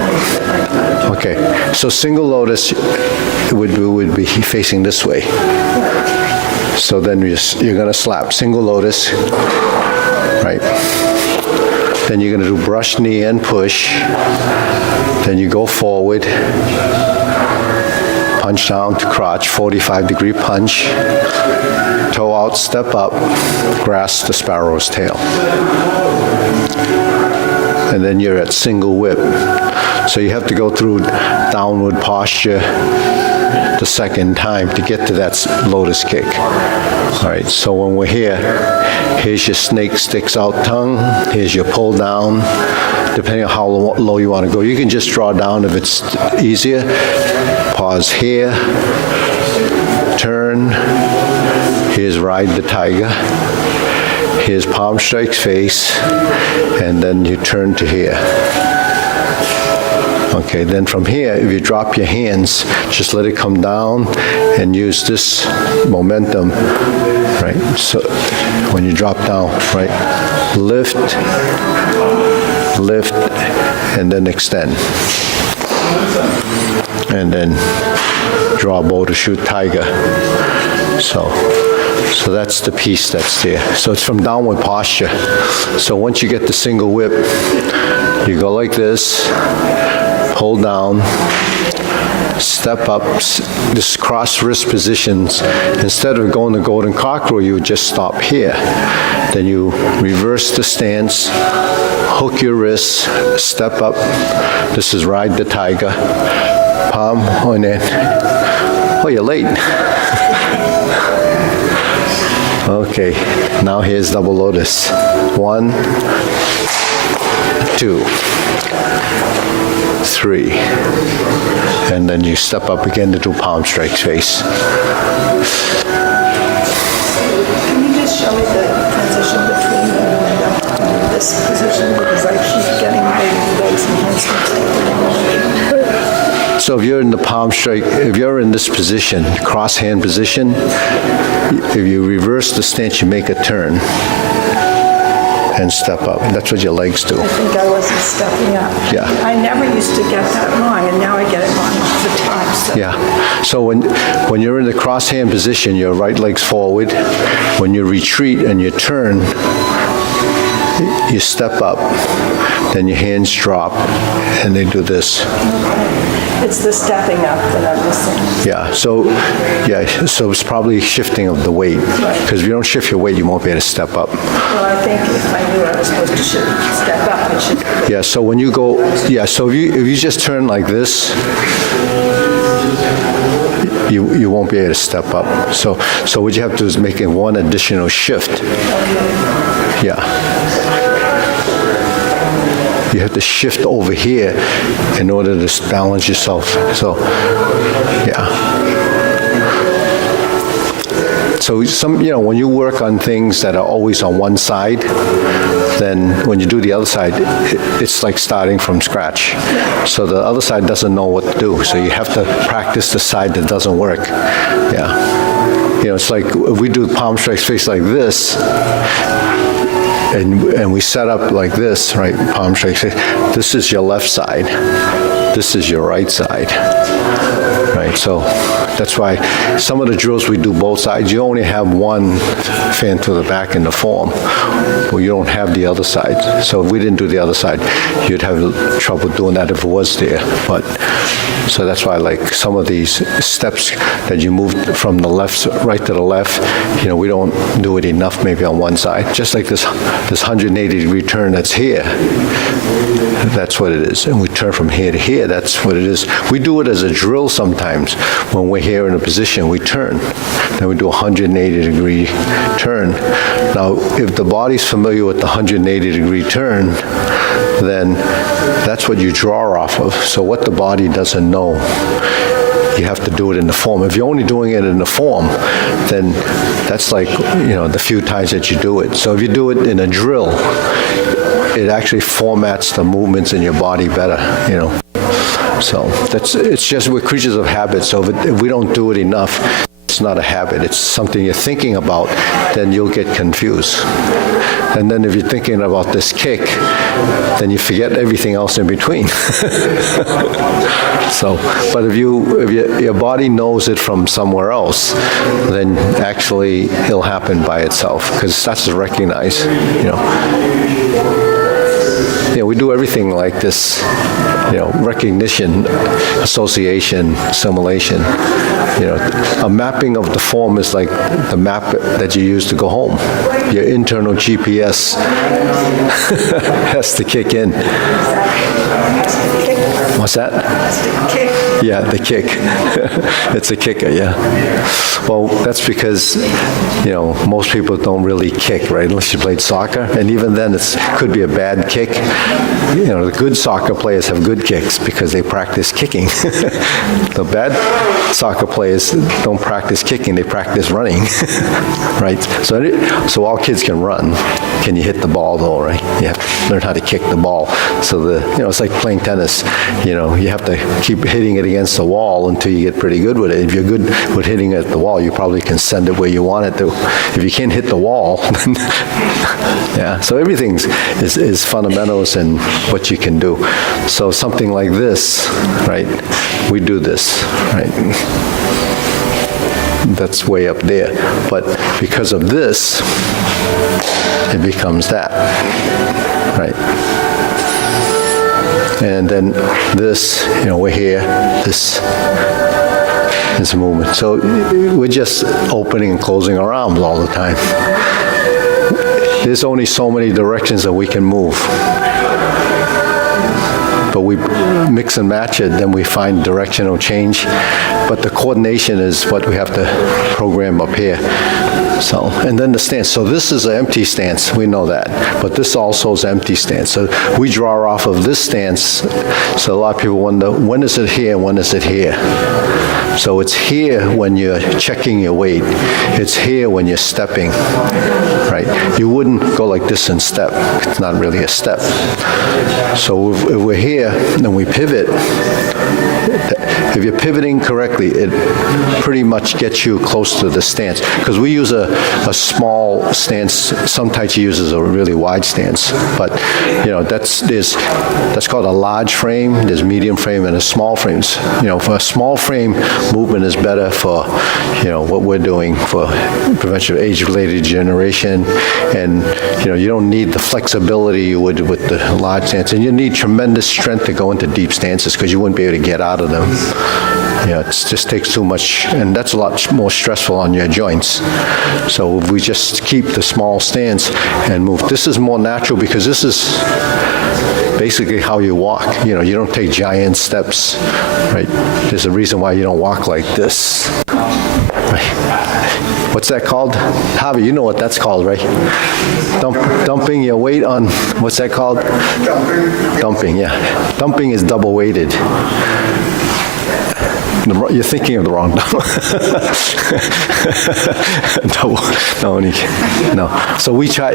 Okay. So single lotus would be facing this way. So then you're going to slap single lotus, right? Then you're going to do brush knee and push. Then you go forward, punch down to crotch, 45-degree punch. Toe out, step up, grasp the sparrow's tail. And then you're at single whip. So you have to go through downward posture the second time to get to that lotus kick. All right, so when we're here, here's your snake sticks out tongue, here's your pull down, depending on how low you want to go. You can just draw down if it's easier. Pause here, turn, here's ride the tiger, here's palm strikes face, and then you turn to here. Okay, then from here, if you drop your hands, just let it come down and use this momentum, right? So when you drop down, right, lift, and then extend. And then draw bow to shoot tiger. So that's the piece that's there. So it's from downward posture. So once you get the single whip, you go like this, hold down, step up, this cross wrist positions. Instead of going to golden cockerel, you would just stop here. Then you reverse the stance, hook your wrists, step up. This is ride the tiger. Palm on in. Oh, you're late. Okay, now here's double lotus. 1, 2, 3. And then you step up again to do palm strikes face. Can you just show me the transition between this position, because I keep getting my legs and hands mixed. So if you're in the palm strike, if you're in this position, cross hand position, if you reverse the stance, you make a turn and step up. That's what your legs do. I think I wasn't stepping up. Yeah. I never used to get that wrong, and now I get it wrong all the time. So. Yeah. So when you're in the cross hand position, your right leg's forward. When you retreat and you turn, you step up, then your hands drop, and they do this. It's the stepping up that I'm missing. Yeah, so it's probably shifting of the weight, because if you don't shift your weight, you won't be able to step up. Well, I think if I knew I was supposed to step up, I should. Yeah, so when you go, so if you just turn like this, you won't be able to step up. So what you have to do is make one additional shift. Yeah. You have to shift over here in order to balance yourself. So, yeah. So when you work on things that are always on one side, then when you do the other side, it's like starting from scratch. So the other side doesn't know what to do. So you have to practice the side that doesn't work. Yeah. It's like if we do palm strikes face like this, and we set up like this, right, palm strikes. This is your left side. This is your right side, right? So that's why some of the drills we do both sides, you only have one fan to the back in the form, but you don't have the other side. So if we didn't do the other side, you'd have trouble doing that if it was there. But so that's why, like, some of these steps that you move from the right to the left, we don't do it enough maybe on one side. Just like this 180-degree turn that's here, that's what it is. And we turn from here to here, that's what it is. We do it as a drill sometimes. When we're here in a position, we turn. Then we do a 180-degree turn. Now, if the body's familiar with the 180-degree turn, then that's what you draw off of. So what the body doesn't know, you have to do it in the form. If you're only doing it in the form, then that's like, the few times that you do it. So if you do it in a drill, it actually formats the movements in your body better, So it's just, we're creatures of habit. So if we don't do it enough, it's not a habit. It's something you're thinking about, then you'll get confused. And then if you're thinking about this kick, then you forget everything else in between. So, but if your body knows it from somewhere else, then actually it'll happen by itself, because it starts to recognize, we do everything like this, recognition, association, assimilation. A mapping of the form is like the map that you use to go home. Your internal GPS has to kick in. What's that? Yeah, the kick. It's a kicker, yeah. Well, that's because, most people don't really kick, right? Unless you played soccer. And even then, it could be a bad kick. The good soccer players have good kicks because they practice kicking. The bad soccer players don't practice kicking, they practice running, right? So all kids can run. Can you hit the ball, though, right? You have to learn how to kick the ball. So it's like playing tennis. You have to keep hitting it against the wall until you get pretty good with it. If you're good with hitting it at the wall, you probably can send it where you want it to. If you can't hit the wall, then yeah. So everything is fundamentals and what you can do. So something like this, right? We do this, right? That's way up there. But because of this, it becomes that, right? And then this, we're here, this is movement. So we're just opening and closing our arms all the time. There's only so many directions that we can move. But we mix and match it, then we find directional change. But the coordination is what we have to program up here. So, and then the stance. So this is an empty stance, we know that. But this also is empty stance. So we draw off of this stance. So a lot of people wonder, when is it here, when is it here? So it's here when you're checking your weight. It's here when you're stepping, right? You wouldn't go like this and step. It's not really a step. So if we're here and we pivot, if you're pivoting correctly, it pretty much gets you close to the stance. Because we use a small stance. Some Tai Chi uses a really wide stance. But, you know, that's called a large frame. There's medium frame and a small frames. You know, for a small frame, movement is better for, you know, what we're doing for prevention of age-related degeneration. And, you know, you don't need the flexibility you would with the large stance. And you need tremendous strength to go into deep stances because you wouldn't be able to get out of them. You know, it just takes too much, and that's a lot more stressful on your joints. So if we just keep the small stance and move, this is more natural because this is basically how you walk. You know, you don't take giant steps, right? There's a reason why you don't walk like this. Right? What's that called? Javi, you know what that's called, right? Dumping your weight on, what's that called? Dumping, yeah. Dumping is double weighted. You're thinking of the wrong no. So we try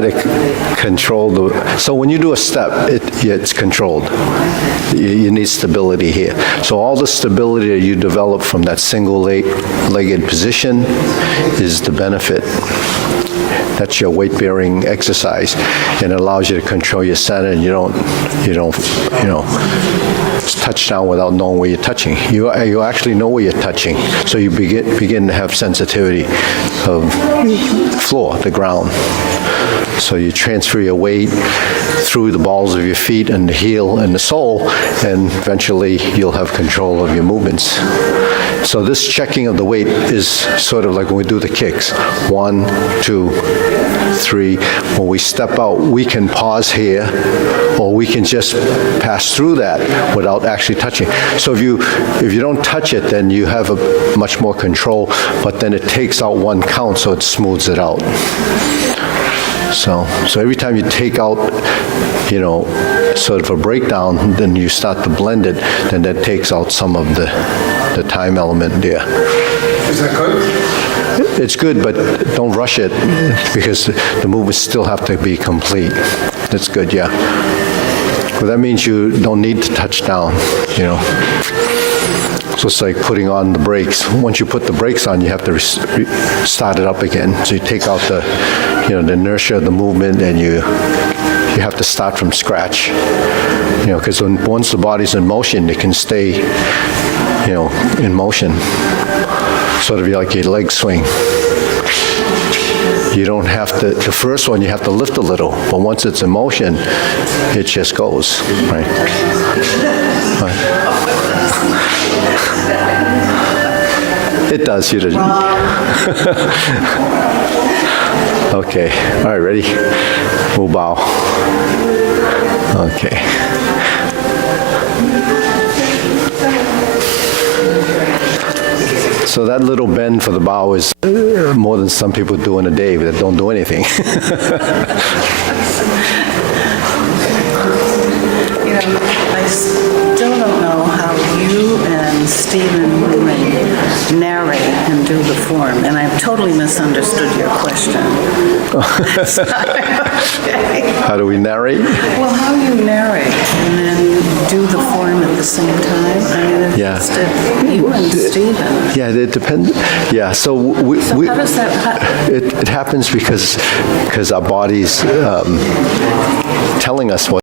to control the. So when you do a step, it's controlled. You need stability here. So all the stability that you develop from that single-legged position is the benefit. That's your weight-bearing exercise, and it allows you to control your center, and you don't touch down without knowing where you're touching. You actually know where you're touching, so you begin to have sensitivity of the floor, the ground. So you transfer your weight through the balls of your feet and the heel and the sole, and eventually you'll have control of your movements. So this checking of the weight is sort of like when we do the kicks. 1, 2, 3. When we step out, we can pause here, or we can just pass through that without actually touching. So if you don't touch it, then you have a much more control, but then it takes out one count, so it smooths it out. So every time you take out, you know, sort of a breakdown, then you start to blend it, then that takes out some of the time element there. Is that good? It's good, but don't rush it because the movements still have to be complete. That's good, yeah. But that means you don't need to touch down, you know. So it's like putting on the brakes. Once you put the brakes on, you have to start it up again. So you take out the inertia of the movement, and you have to start from scratch. You know, because once the body's in motion, it can stay, you know, in motion. Sort of like your leg swing. You don't have to, the first one you have to lift a little, but once it's in motion, it just goes, right? It does, you did. Okay, all right, ready? We'll bow. Okay. So that little bend for the bow is more than some people do in a day that don't do anything. You know, I still don't know how you and Stephen narrate and do the form, and I've totally misunderstood your question. How do we narrate? Well, how you narrate and then do the form at the same time? I mean, it's Yeah. just you and Stephen. Yeah, it depends. Yeah, so How does that? it happens because our body's telling us what